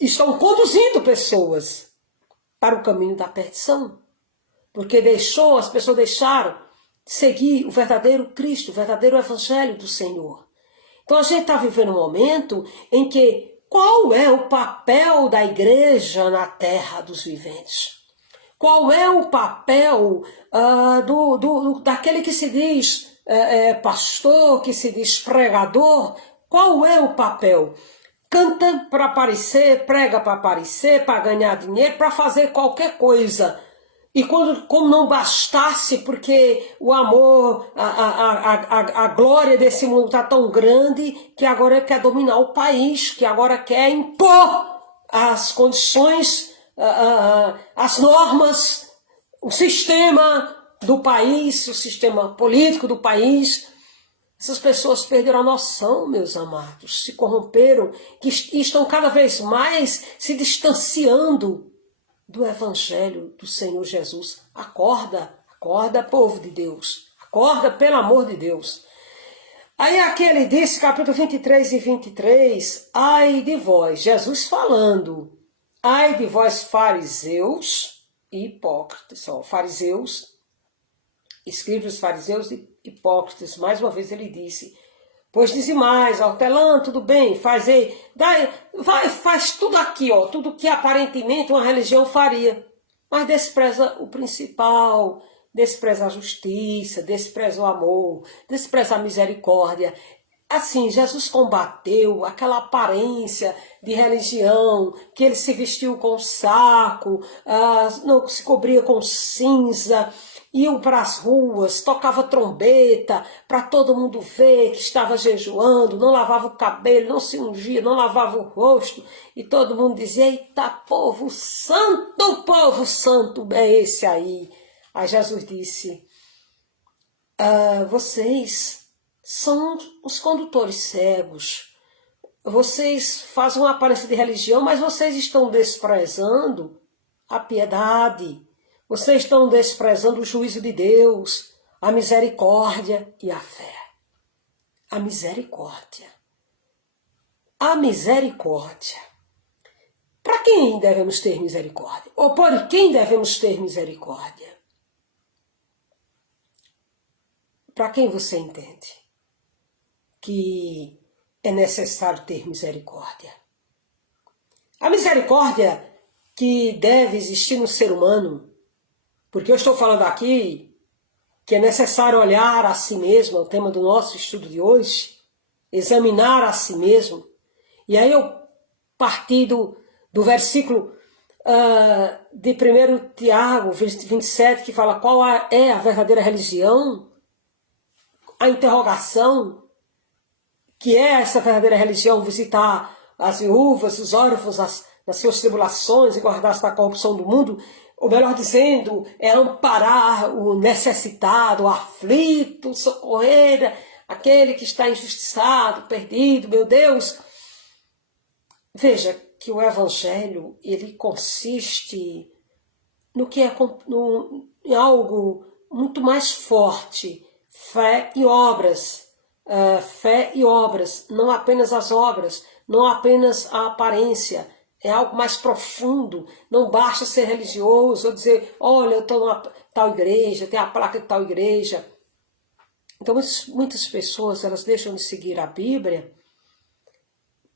Estão conduzindo pessoas para o caminho da perdição. Porque as pessoas deixaram de seguir o verdadeiro Cristo, o verdadeiro Evangelho do Senhor. Então a gente está vivendo um momento em que qual é o papel da igreja na terra dos viventes? Qual é o papel daquele que se diz pastor, que se diz pregador? Qual é o papel? Canta para aparecer, prega para aparecer, para ganhar dinheiro, para fazer qualquer coisa. E como não bastasse, porque o amor, a glória desse mundo está tão grande, que agora quer dominar o país, que agora quer impor as condições, as normas, o sistema do país, o sistema político do país. Essas pessoas perderam a noção, meus amados, se corromperam, que estão cada vez mais se distanciando do Evangelho do Senhor Jesus. Acorda, acorda, povo de Deus. Acorda, pelo amor de Deus. Aí aqui ele disse, capítulo 23 e 23, ai de vós, Jesus falando, ai de vós fariseus e hipócritas, fariseus, escribas fariseus e hipócritas, mais uma vez ele disse, pois dizimais, hortelã, tudo bem, faz tudo aqui, tudo que aparentemente uma religião faria, mas despreza o principal, despreza a justiça, despreza o amor, despreza a misericórdia. Assim, Jesus combateu aquela aparência de religião, que ele se vestiu com saco, não se cobria com cinza, iam para as ruas, tocava trombeta para todo mundo ver que estava jejuando, não lavava o cabelo, não se ungia, não lavava o rosto, e todo mundo dizia, eita, povo santo é esse aí. Aí Jesus disse, vocês são os condutores cegos, vocês fazem uma aparência de religião, mas vocês estão desprezando a piedade, vocês estão desprezando o juízo de Deus, a misericórdia e a fé. A misericórdia. A misericórdia. Para quem devemos ter misericórdia? Ou por quem devemos ter misericórdia? Para quem você entende que é necessário ter misericórdia? A misericórdia que deve existir no ser humano, porque eu estou falando aqui que é necessário olhar a si mesmo, é o tema do nosso estudo de hoje, examinar a si mesmo. E aí eu parti do versículo de 1 Tiago, 27, que fala qual é a verdadeira religião, a interrogação, que é essa verdadeira religião, visitar as viúvas, os órfãos, nas suas tribulações e guardar-se da corrupção do mundo, ou melhor dizendo, é amparar o necessitado, o aflito, socorrer aquele que está injustiçado, perdido, meu Deus. Veja que o Evangelho, ele consiste em algo muito mais forte, fé e obras. Fé e obras, não apenas as obras, não apenas a aparência, é algo mais profundo. Não basta ser religioso ou dizer, olha, eu estou numa tal igreja, tem a placa de tal igreja. Então muitas pessoas, elas deixam de seguir a Bíblia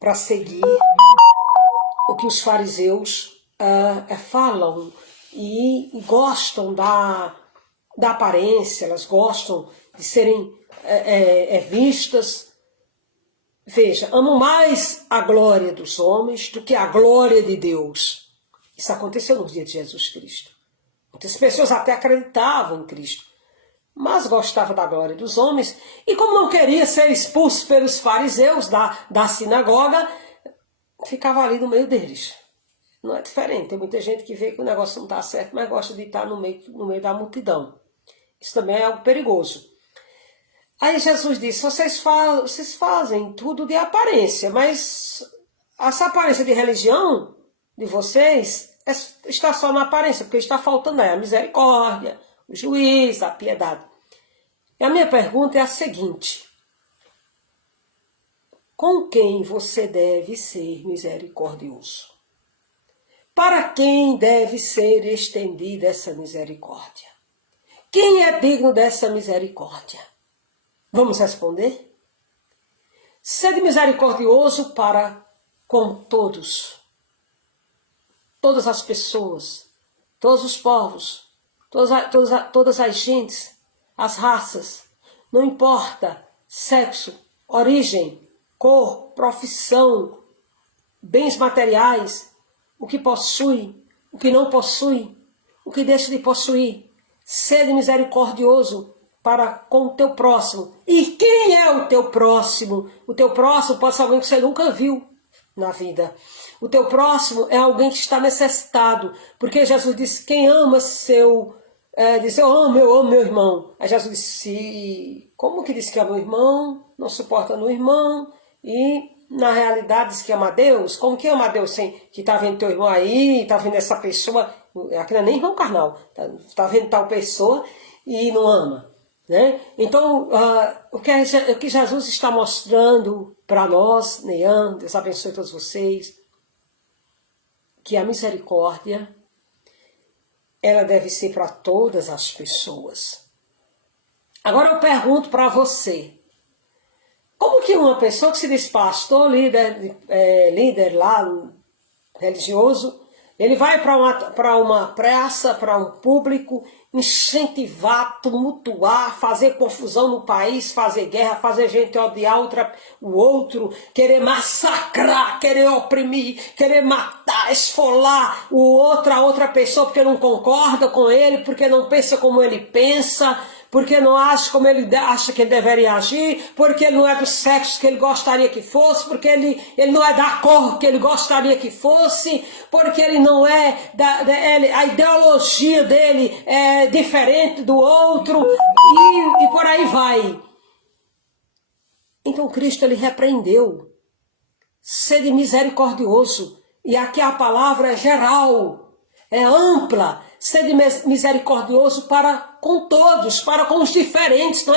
para seguir o que os fariseus falam e gostam da aparência, elas gostam de serem vistas. Veja, amam mais a glória dos homens do que a glória de Deus. Isso aconteceu no dia de Jesus Cristo. Muitas pessoas até acreditavam em Cristo, mas gostavam da glória dos homens. E como não queria ser expulso pelos fariseus da sinagoga, ficava ali no meio deles. Não é diferente. Tem muita gente que vê que o negócio não está certo, mas gosta de estar no meio da multidão. Isso também é algo perigoso. Aí Jesus disse, vocês fazem tudo de aparência, mas essa aparência de religião de vocês está só na aparência, porque está faltando aí a misericórdia, o juízo, a piedade. E a minha pergunta é a seguinte: com quem você deve ser misericordioso? Para quem deve ser estendida essa misericórdia? Quem é digno dessa misericórdia? Vamos responder? Sede misericordioso para com todos, todas as pessoas, todos os povos, todas as gentes, as raças, não importa sexo, origem, cor, profissão, bens materiais, o que possui, o que não possui, o que deixa de possuir. Sede misericordioso para com o teu próximo. E quem é o teu próximo? O teu próximo pode ser alguém que você nunca viu na vida. O teu próximo é alguém que está necessitado. Porque Jesus disse, quem ama diz, eu amo meu irmão. Aí Jesus disse, como que disse que ama o irmão? Não suporta no irmão. E na realidade diz que ama a Deus. Como que ama a Deus sem que está vendo teu irmão aí, está vendo essa pessoa, aqui não é nem irmão carnal, está vendo tal pessoa e não ama. Né? Então, o que Jesus está mostrando para nós, Nean, Deus abençoe todos vocês, que a misericórdia, ela deve ser para todas as pessoas. Agora eu pergunto para você, como que uma pessoa que se diz pastor, líder lá, religioso, ele vai para uma praça, para um público, incentivar, tumultuar, fazer confusão no país, fazer guerra, fazer gente odiar o outro, querer massacrar, querer oprimir, querer matar, esfolar a outra pessoa porque não concorda com ele, porque não pensa como ele pensa, porque não age como ele acha que ele deveria agir, porque ele não é do sexo que ele gostaria que fosse, porque ele não é da cor que ele gostaria que fosse, porque ele não é, a ideologia dele é diferente do outro, e por aí vai. Então Cristo, ele repreendeu, sede misericordioso, e aqui a palavra é geral, é ampla, sede misericordioso para com todos, para com os diferentes, não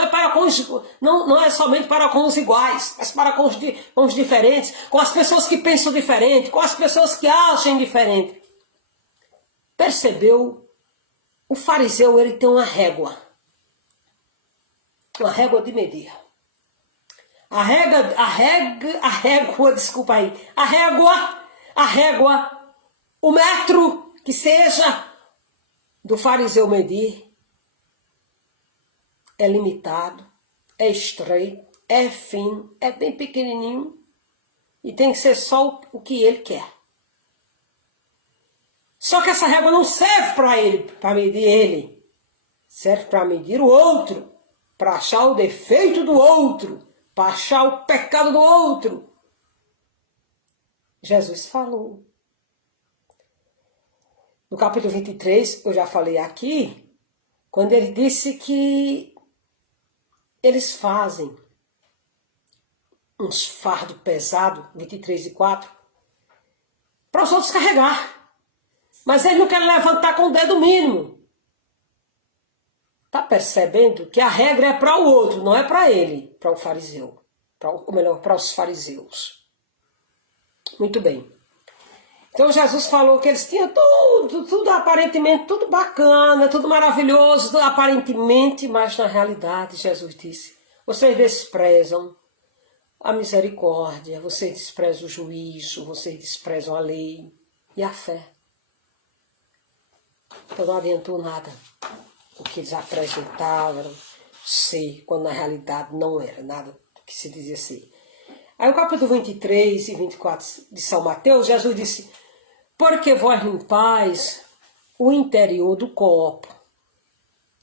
é somente para com os iguais, mas para com os diferentes, com as pessoas que pensam diferente, com as pessoas que agem diferente. Percebeu? O fariseu, ele tem uma régua de medir. A régua, o metro que seja do fariseu medir, é limitado, é estreito, é fino, é bem pequenininho e tem que ser só o que ele quer. Só que essa régua não serve para ele, para medir ele. Serve para medir o outro, para achar o defeito do outro, para achar o pecado do outro. Jesus falou. No capítulo 23, eu já falei aqui, quando ele disse que eles fazem uns fardos pesados, 23:4, para os outros carregar. Mas ele não quer levantar com o dedo mínimo. Está percebendo que a regra é para o outro, não é para ele, para o fariseu. Ou melhor, para os fariseus. Muito bem. Então Jesus falou que eles tinham tudo aparentemente, tudo bacana, tudo maravilhoso, tudo aparentemente, mas na realidade Jesus disse, vocês desprezam a misericórdia, vocês desprezam o juízo, vocês desprezam a lei e a fé. Então não adiantou nada o que eles apresentavam ser, quando na realidade não era nada que se dizia ser. Aí o capítulo 23 e 24 de São Mateus, Jesus disse, porque vós limpais o interior do copo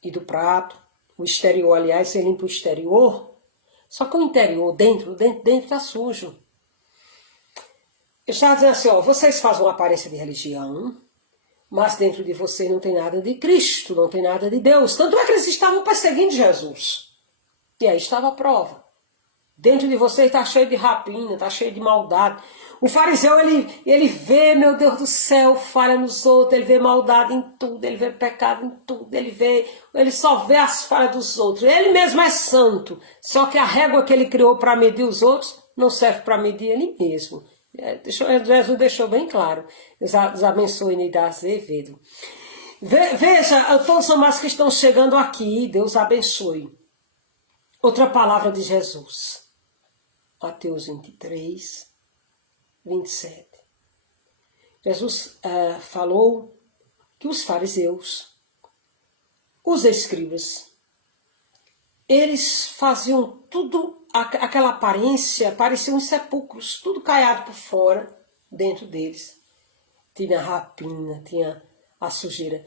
e do prato, o exterior, aliás, você limpa o exterior, só que o interior, dentro está sujo. Ele estava dizendo assim, ó, vocês fazem uma aparência de religião, mas dentro de vocês não tem nada de Cristo, não tem nada de Deus. Tanto é que eles estavam perseguindo Jesus. E aí estava a prova. Dentro de vocês está cheio de rapina, está cheio de maldade. O fariseu, ele vê, meu Deus do céu, falha nos outros, ele vê maldade em tudo, ele vê pecado em tudo, ele só vê as falhas dos outros. Ele mesmo é santo, só que a régua que ele criou para medir os outros não serve para medir ele mesmo. Jesus deixou bem claro. Deus abençoe Nida Azevedo. Veja, todos os amados que estão chegando aqui, Deus abençoe. Outra palavra de Jesus. Mateus 23, 27. Jesus falou que os fariseus, os escribas, eles faziam tudo, aquela aparência, pareciam sepulcros, tudo caiado por fora, dentro deles. Tinha rapina, tinha a sujeira.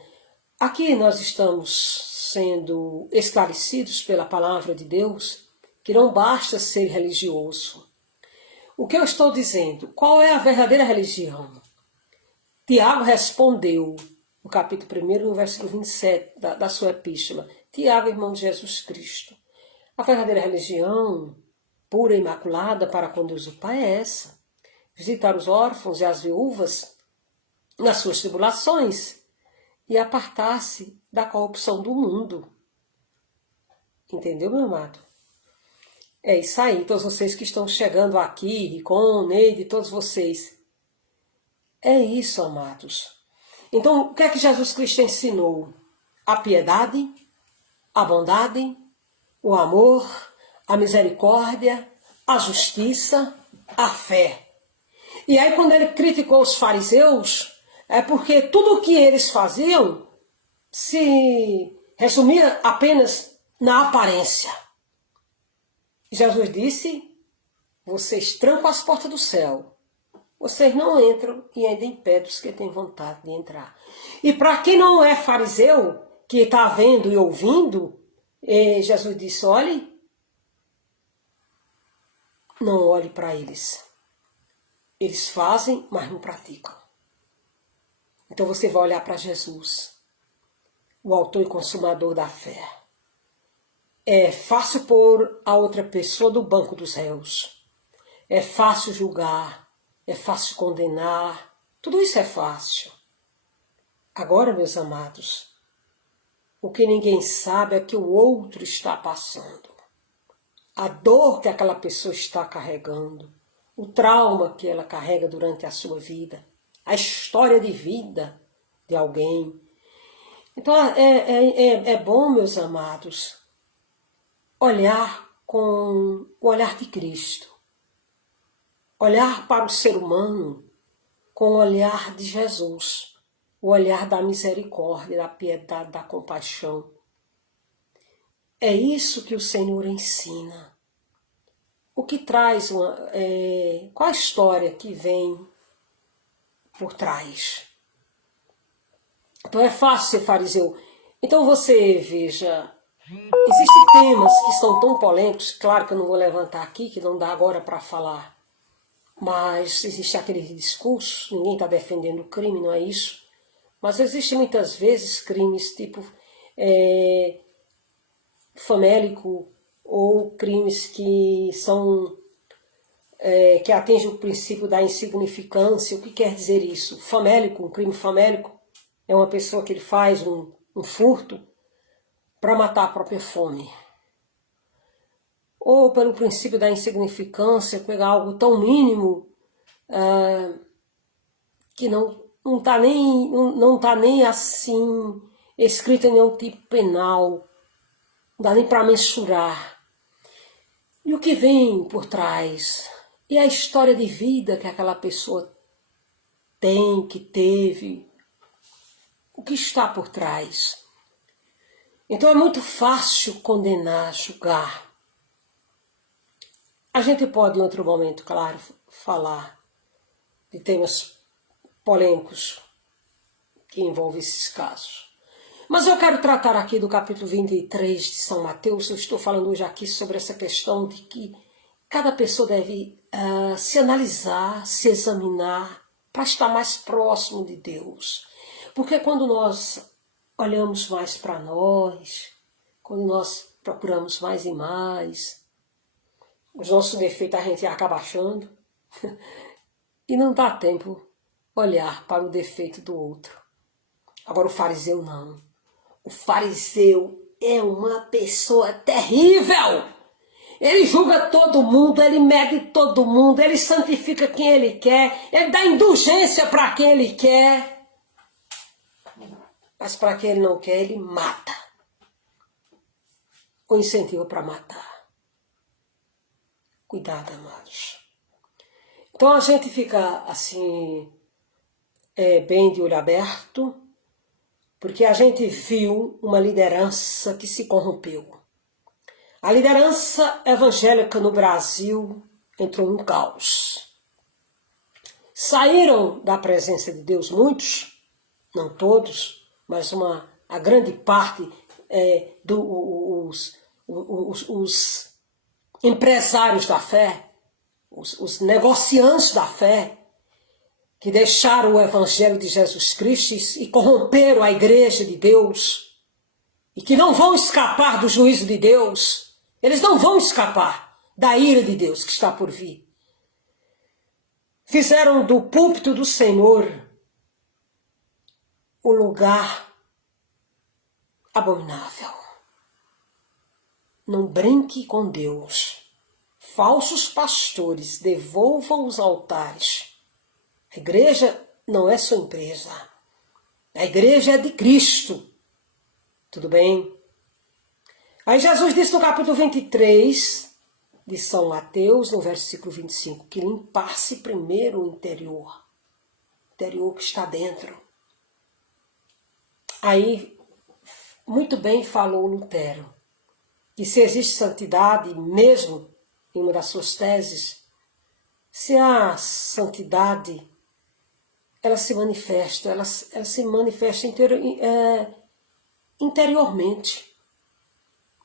Aqui nós estamos sendo esclarecidos pela palavra de Deus, que não basta ser religioso. O que eu estou dizendo? Qual é a verdadeira religião? Tiago respondeu, no capítulo 1, no versículo 27 da sua epístola. Tiago, irmão de Jesus Cristo. A verdadeira religião, pura e imaculada para com Deus o Pai, é essa. Visitar os órfãos e as viúvas nas suas tribulações e apartar-se da corrupção do mundo. Entendeu, meu amado? É isso aí, todos vocês que estão chegando aqui, Ricon, Neide, todos vocês. É isso, amados. Então, o que é que Jesus Cristo ensinou? A piedade, a bondade, o amor, a misericórdia, a justiça, a fé. E aí, quando ele criticou os fariseus, é porque tudo o que eles faziam se resumia apenas na aparência. Jesus disse, vocês trancam as portas do céu. Vocês não entram e ainda impedem os que têm vontade de entrar. E para quem não é fariseu, que está vendo e ouvindo, Jesus disse, olhe, não olhe para eles. Eles fazem, mas não praticam. Então você vai olhar para Jesus, o autor e consumador da fé. É fácil pôr a outra pessoa do banco dos réus. É fácil julgar, é fácil condenar. Tudo isso é fácil. Agora, meus amados, o que ninguém sabe é que o outro está passando. A dor que aquela pessoa está carregando, o trauma que ela carrega durante a sua vida, a história de vida de alguém. Então é bom, meus amados, olhar com o olhar de Cristo. Olhar para o ser humano com o olhar de Jesus. O olhar da misericórdia, da piedade, da compaixão. É isso que o Senhor ensina. O que traz qual a história que vem por trás? Então é fácil ser fariseu. Então você veja, existem temas que são tão polêmicos, claro que eu não vou levantar aqui, que não dá agora para falar, mas existe aquele discurso, ninguém está defendendo o crime, não é isso, mas existem muitas vezes crimes tipo famélico ou crimes que são que atingem o princípio da insignificância. O que quer dizer isso? Famélico, um crime famélico é uma pessoa que ele faz um furto para matar a própria fome. Ou pelo princípio da insignificância, pegar algo tão mínimo que não está nem assim escrito em nenhum tipo penal, não dá nem para mensurar. E o que vem por trás? E a história de vida que aquela pessoa tem, que teve, o que está por trás? Então é muito fácil condenar, julgar. A gente pode em outro momento, claro, falar de temas polêmicos que envolvem esses casos. Mas eu quero tratar aqui do capítulo 23 de São Mateus. Eu estou falando hoje aqui sobre essa questão de que cada pessoa deve se analisar, se examinar, para estar mais próximo de Deus. Porque quando nós olhamos mais para nós, quando nós procuramos mais e mais, os nossos defeitos a gente acaba achando, e não dá tempo olhar para o defeito do outro. Agora o fariseu não. O fariseu é uma pessoa terrível. Ele julga todo mundo, ele mede todo mundo, ele santifica quem ele quer, ele dá indulgência para quem ele quer. Mas para quem ele não quer, ele mata. Ou incentiva para matar. Cuidado, amados. Então a gente fica assim, bem de olho aberto, porque a gente viu uma liderança que se corrompeu. A liderança evangélica no Brasil entrou num caos. Saíram da presença de Deus muitos, não todos, mas a grande parte os empresários da fé, os negociantes da fé, que deixaram o Evangelho de Jesus Cristo e corromperam a igreja de Deus, e que não vão escapar do juízo de Deus. Eles não vão escapar da ira de Deus que está por vir. Fizeram do púlpito do Senhor o lugar abominável. Não brinque com Deus. Falsos pastores devolvam os altares. A igreja não é sua empresa. A igreja é de Cristo. Tudo bem? Aí Jesus disse no capítulo 23 de São Mateus, no versículo 25, que limpasse primeiro o interior que está dentro. Aí, muito bem falou Lutero, que se existe santidade, mesmo em uma das suas teses, se a santidade, ela se manifesta, ela se manifesta interiormente.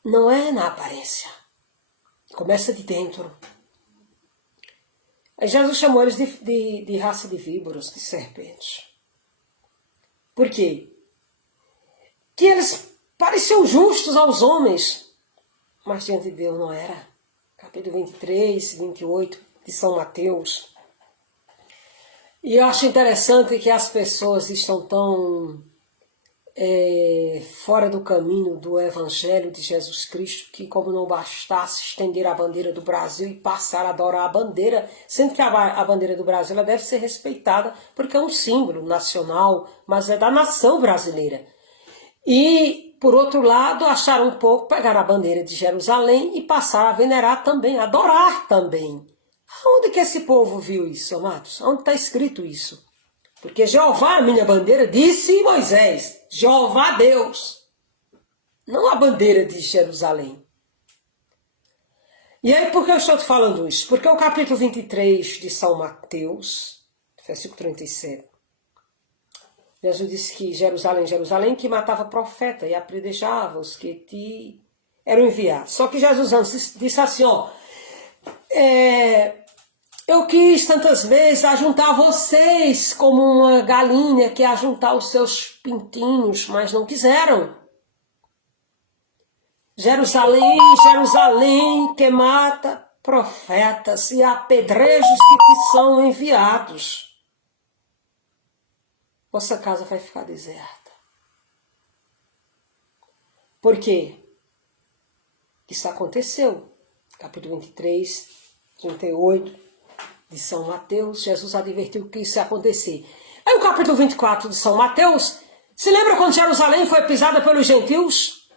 Não é na aparência. Começa de dentro. Aí Jesus chamou eles de raça de víboras, de serpentes. Por quê? Que eles pareciam justos aos homens, mas diante de Deus não era. Capítulo 23, 28 de São Mateus. E eu acho interessante que as pessoas estão tão fora do caminho do Evangelho de Jesus Cristo, que como não bastasse estender a bandeira do Brasil e passar a adorar a bandeira, sendo que a bandeira do Brasil ela deve ser respeitada, porque é um símbolo nacional, mas é da nação brasileira. E, por outro lado, acharam um pouco, pegar a bandeira de Jerusalém e passar a venerar também, a adorar também. Onde que esse povo viu isso, amados? Onde está escrito isso? Porque Jeová, a minha bandeira, disse Moisés, Jeová Deus, não a bandeira de Jerusalém. E aí, por que eu estou te falando isso? Porque o capítulo 23 de São Mateus, versículo 37, Jesus disse que Jerusalém, Jerusalém, que matava profeta e apredejava os que te eram enviados. Só que Jesus antes disse assim, eu quis tantas vezes ajuntar vocês como uma galinha que ajuntar os seus pintinhos, mas não quiseram. Jerusalém, Jerusalém, que mata profetas e apedrejos que te são enviados. Vossa casa vai ficar deserta. Por quê? Isso aconteceu. Capítulo 23, 38 de São Mateus, Jesus advertiu que isso ia acontecer. Aí o capítulo 24 de São Mateus, se lembra quando Jerusalém foi pisada pelos gentios?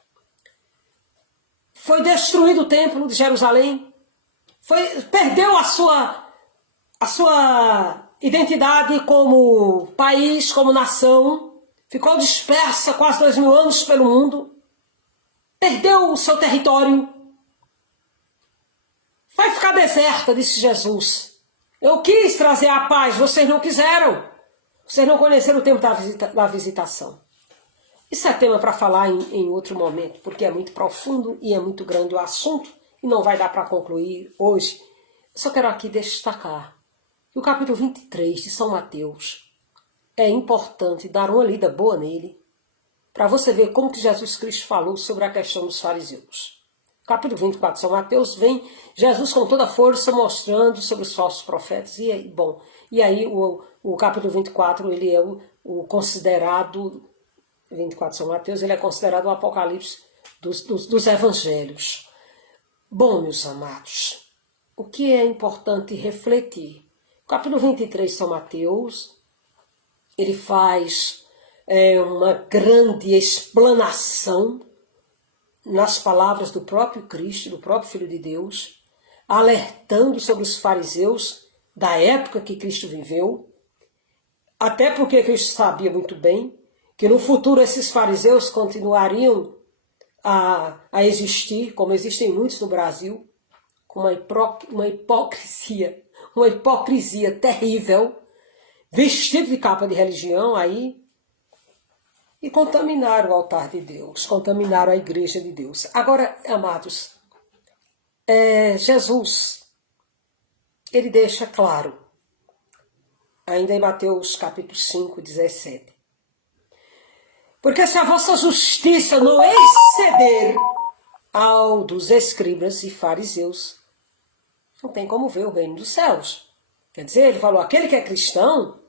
Foi destruído o templo de Jerusalém, perdeu a sua identidade como país, como nação, ficou dispersa quase 2000 anos pelo mundo, perdeu o seu território, vai ficar deserta, disse Jesus. Eu quis trazer a paz, vocês não quiseram, vocês não conheceram o tempo da visitação. Isso é tema para falar em outro momento, porque é muito profundo e é muito grande o assunto, e não vai dar para concluir hoje. só quero aqui destacar que o capítulo 23 de São Mateus é importante dar uma lida boa nele, para você ver como que Jesus Cristo falou sobre a questão dos fariseus. Capítulo 24 de São Mateus vem Jesus com toda a força mostrando sobre os falsos profetas. E aí o capítulo 24 ele é o considerado, 24 de São Mateus, ele é considerado o apocalipse dos evangelhos. Bom, meus amados, o que é importante refletir? O capítulo 23 de São Mateus, ele faz uma grande explanação nas palavras do próprio Cristo, do próprio Filho de Deus, alertando sobre os fariseus da época que Cristo viveu, até porque Cristo sabia muito bem que no futuro esses fariseus continuariam a existir, como existem muitos no Brasil, com uma hipocrisia terrível, vestido de capa de religião aí, e contaminaram o altar de Deus, contaminaram a igreja de Deus. Agora, amados, Jesus, ele deixa claro, ainda em Mateus capítulo 5, 17. Porque se a vossa justiça não exceder ao dos escribas e fariseus, não tem como ver o reino dos céus. Quer dizer, ele falou, aquele que é cristão,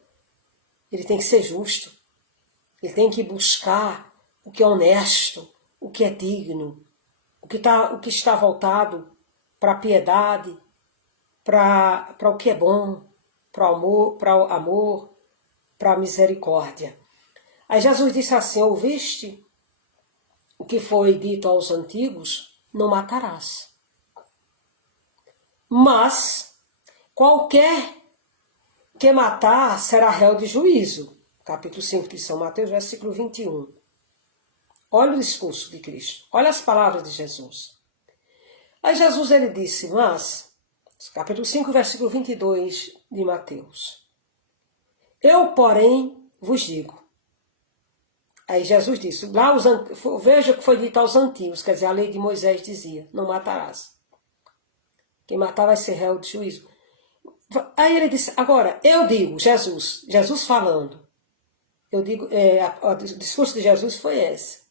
ele tem que ser justo. Ele tem que buscar o que é honesto, o que é digno, o que está voltado para a piedade, para o que é bom, para o amor, para a misericórdia. Aí Jesus disse assim, ouviste o que foi dito aos antigos, não matarás. Mas qualquer que matar será réu de juízo. Capítulo 5 de São Mateus, versículo 21. Olha o discurso de Cristo. Olha as palavras de Jesus. Aí Jesus ele disse, mas, capítulo 5, versículo 22 de Mateus. Eu, porém, vos digo. Aí Jesus disse, veja o que foi dito aos antigos, quer dizer, a lei de Moisés dizia, não matarás. Quem matar vai ser réu de juízo. Aí ele disse, agora, eu digo, Jesus falando, eu digo, o discurso de Jesus foi esse.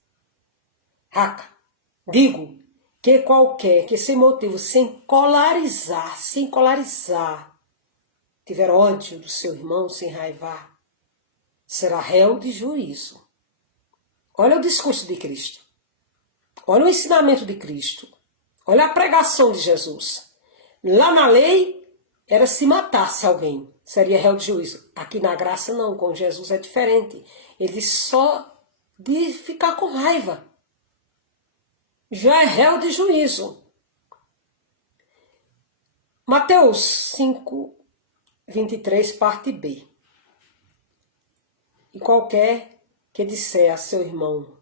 Digo que qualquer que sem motivo, sem colarizar, tiver ódio do seu irmão, sem raivar, será réu de juízo. Olha o discurso de Cristo. Olha o ensinamento de Cristo. Olha a pregação de Jesus. Lá na lei, era se matasse alguém, seria réu de juízo. Aqui na graça não, com Jesus é diferente. Ele só de ficar com raiva. Já é réu de juízo. Mateus 5, 23, parte B. E qualquer que disser a seu irmão,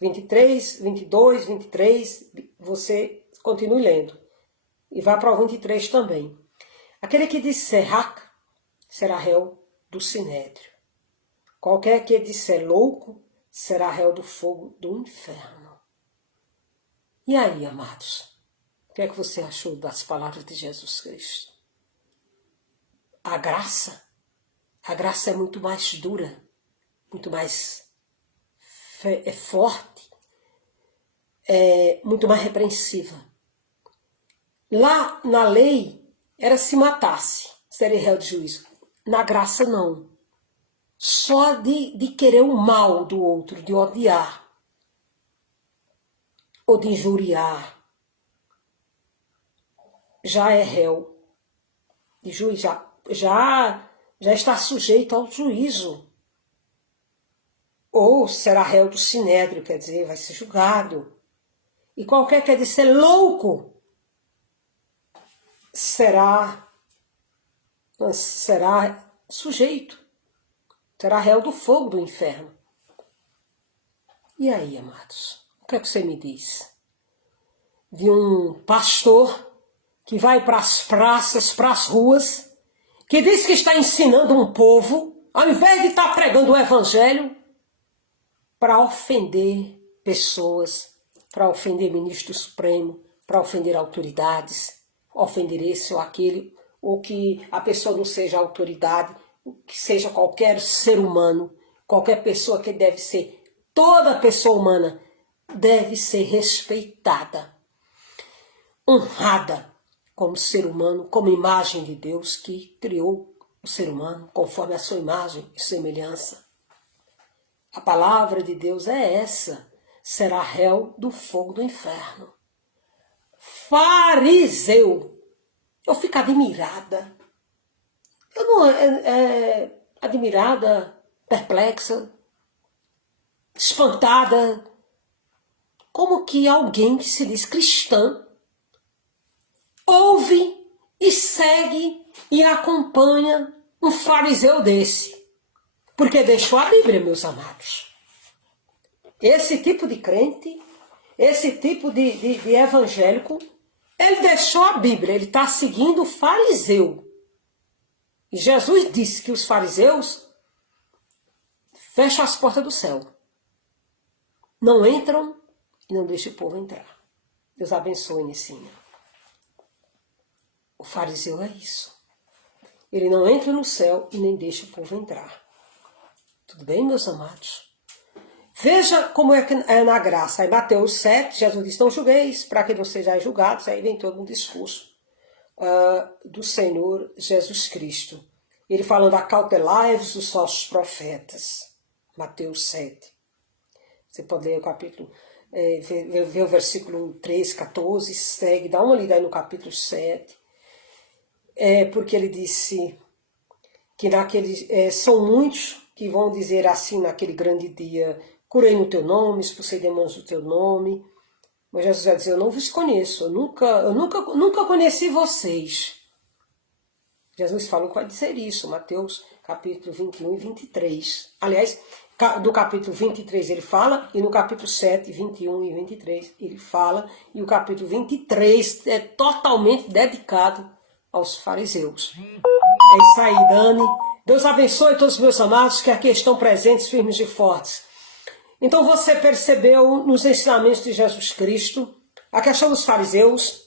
23, 22, 23, você continue lendo. E vá para o 23 também. Aquele que disser será réu do sinédrio. Qualquer que disser louco será réu do fogo do inferno. E aí, amados? O que é que você achou das palavras de Jesus Cristo? A graça é muito mais dura, muito mais forte, muito mais repreensiva. Lá na lei era se matasse, seria réu de juízo. Na graça não. Só de querer o mal do outro, de odiar, ou de injuriar, já é réu de juízo, já está sujeito ao juízo. Ou será réu do sinédrio, quer dizer, vai ser julgado. E qualquer que disser louco será sujeito, será réu do fogo do inferno. E aí, amados, o que é que você me diz? De um pastor que vai para as praças, para as ruas, que diz que está ensinando um povo, ao invés de estar pregando o evangelho, para ofender pessoas, para ofender ministro supremo, para ofender autoridades, ofender esse ou aquele, ou que a pessoa não seja autoridade, que seja qualquer ser humano, qualquer pessoa que deve ser, toda pessoa humana deve ser respeitada, honrada como ser humano, como imagem de Deus que criou o ser humano conforme a sua imagem e semelhança. A palavra de Deus é essa: será réu do fogo do inferno. Fariseu. Eu fico admirada. Eu não admirada, perplexa, espantada. Como que alguém que se diz cristã ouve e segue e acompanha um fariseu desse? Porque deixou a Bíblia, meus amados. Esse tipo de crente, esse tipo de evangélico, ele deixou a Bíblia, ele está seguindo o fariseu. E Jesus disse que os fariseus fecham as portas do céu. Não entram e não deixam o povo entrar. Deus abençoe, Nicinha. O fariseu é isso. Ele não entra no céu e nem deixa o povo entrar. Tudo bem, meus amados? Veja como é que é na graça. Aí Mateus 7, Jesus diz: não julgueis, para que não sejais julgados. Aí vem todo um discurso do Senhor Jesus Cristo. Ele falando: acautelai-vos dos falsos profetas. Mateus 7. Você pode ler o capítulo, ver o versículo 3, 14, segue, dá uma lida aí no capítulo 7. Porque ele disse que são muitos que vão dizer assim naquele grande dia: curei no teu nome, expulsei demônios no teu nome. Mas Jesus vai dizer: eu não vos conheço, eu nunca conheci vocês. Jesus falou que vai dizer isso, Mateus capítulo 21 e 23. Aliás, do capítulo 23 ele fala, e no capítulo 7, 21 e 23 ele fala, e o capítulo 23 é totalmente dedicado aos fariseus. É isso aí, Dani. Deus abençoe todos os meus amados que aqui estão presentes, firmes e fortes. Então você percebeu nos ensinamentos de Jesus Cristo a questão dos fariseus.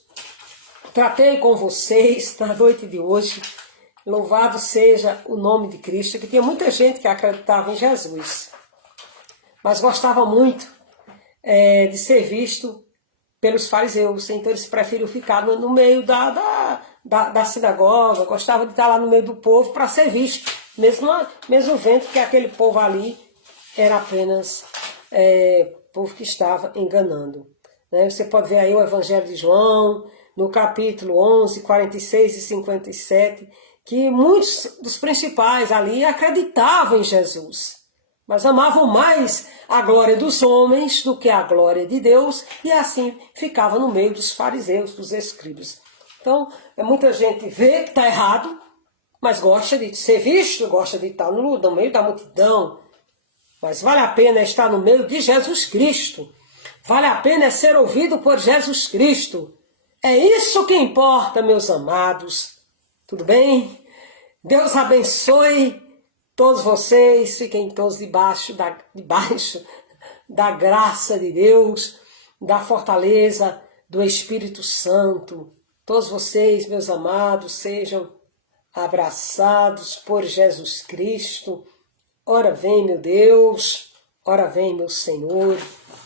Tratei com vocês na noite de hoje. Louvado seja o nome de Cristo, que tinha muita gente que acreditava em Jesus, mas gostava muito de ser visto pelos fariseus. Então eles preferiam ficar no meio da sinagoga, gostavam de estar lá no meio do povo para ser visto, mesmo vendo que aquele povo ali era apenas povo que estava enganando. Você pode ver aí o Evangelho de João, no capítulo 11, 46 e 57, que muitos dos principais ali acreditavam em Jesus, mas amavam mais a glória dos homens do que a glória de Deus, e assim ficava no meio dos fariseus, dos escribas. Então, muita gente vê que está errado, mas gosta de ser visto, gosta de estar no meio da multidão. Mas vale a pena estar no meio de Jesus Cristo. Vale a pena ser ouvido por Jesus Cristo. É isso que importa, meus amados. Tudo bem? Deus abençoe todos vocês. Fiquem todos debaixo da graça de Deus, da fortaleza do Espírito Santo. Todos vocês, meus amados, sejam abraçados por Jesus Cristo. Ora vem, meu Deus, ora vem, meu Senhor.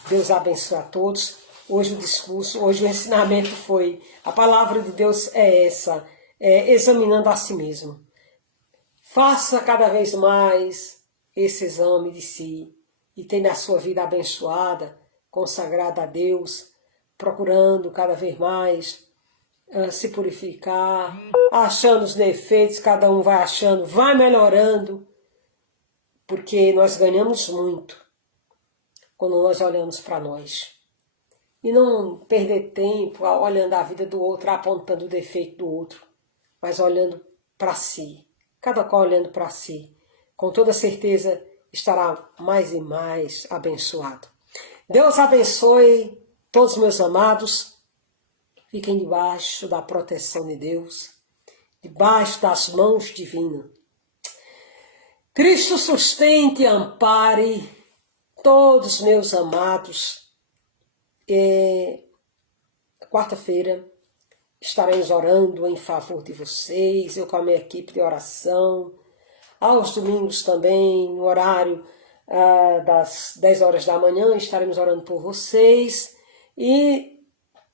Deus abençoe a todos. Hoje o ensinamento foi: a palavra de Deus é essa, examinando a si mesmo. Faça cada vez mais esse exame de si e tenha a sua vida abençoada, consagrada a Deus, procurando cada vez mais se purificar, achando os defeitos, cada um vai achando, vai melhorando, porque nós ganhamos muito quando nós olhamos para nós. E não perder tempo olhando a vida do outro, apontando o defeito do outro, mas olhando para si. Cada qual olhando para si. Com toda certeza estará mais e mais abençoado. Deus abençoe todos meus amados. Fiquem debaixo da proteção de Deus, debaixo das mãos divinas. Cristo sustente e ampare todos meus amados. Quarta-feira estaremos orando em favor de vocês, eu com a minha equipe de oração. Aos domingos também, no horário das 10 horas da manhã, estaremos orando por vocês. E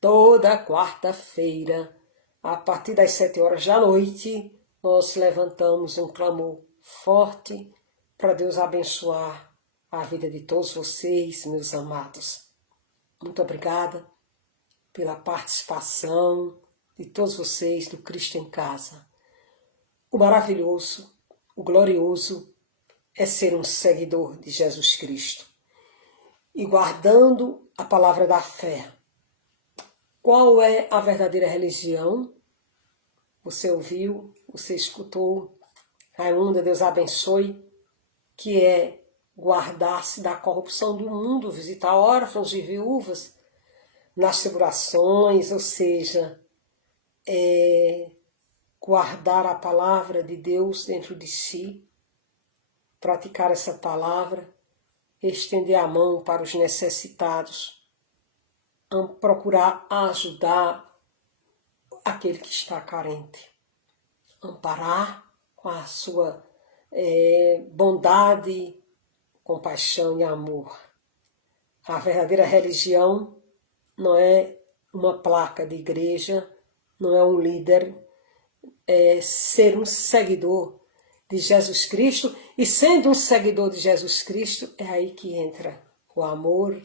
toda quarta-feira, a partir das 7 horas da noite, nós levantamos um clamor forte para Deus abençoar a vida de todos vocês, meus amados. Muito obrigada pela participação de todos vocês do Cristo em Casa. O maravilhoso, o glorioso é ser um seguidor de Jesus Cristo e guardando a palavra da fé. Qual é a verdadeira religião? Você ouviu, você escutou. Raimunda, Deus abençoe, que é guardar-se da corrupção do mundo, visitar órfãos e viúvas nas tribulações, ou seja, guardar a palavra de Deus dentro de si, praticar essa palavra, estender a mão para os necessitados, procurar ajudar aquele que está carente, amparar com a sua bondade, compaixão e amor. A verdadeira religião não é uma placa de igreja, não é um líder, é ser um seguidor de Jesus Cristo, e sendo um seguidor de Jesus Cristo, é aí que entra o amor,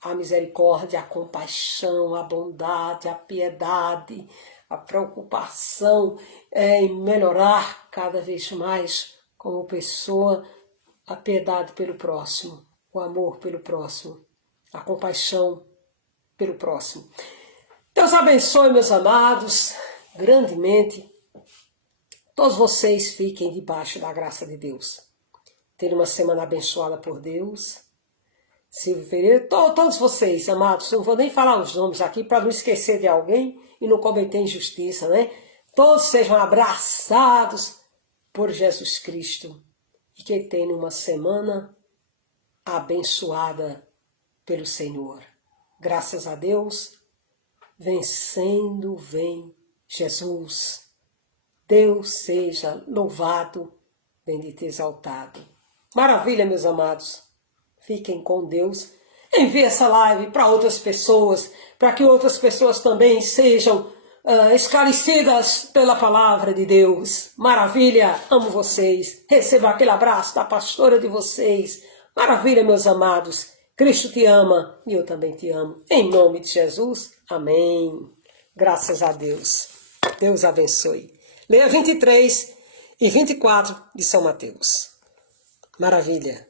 a misericórdia, a compaixão, a bondade, a piedade, a preocupação em melhorar cada vez mais como pessoa, a piedade pelo próximo, o amor pelo próximo, a compaixão pelo próximo. Deus abençoe, meus amados, grandemente. Todos vocês fiquem debaixo da graça de Deus. Tenham uma semana abençoada por Deus. Silvio Ferreira, todos vocês, amados, não vou nem falar os nomes aqui para não esquecer de alguém e não cometer injustiça, né? Todos sejam abraçados por Jesus Cristo e que tenham uma semana abençoada pelo Senhor. Graças a Deus, vencendo vem Jesus. Deus seja louvado, bendito e exaltado. Maravilha, meus amados. Fiquem com Deus. Envie essa live para outras pessoas, para que outras pessoas também sejam esclarecidas pela palavra de Deus. Maravilha, amo vocês. Receba aquele abraço da pastora de vocês. Maravilha, meus amados. Cristo te ama e eu também te amo. Em nome de Jesus, amém. Graças a Deus. Deus abençoe. Leia 23 e 24 de São Mateus. Maravilha.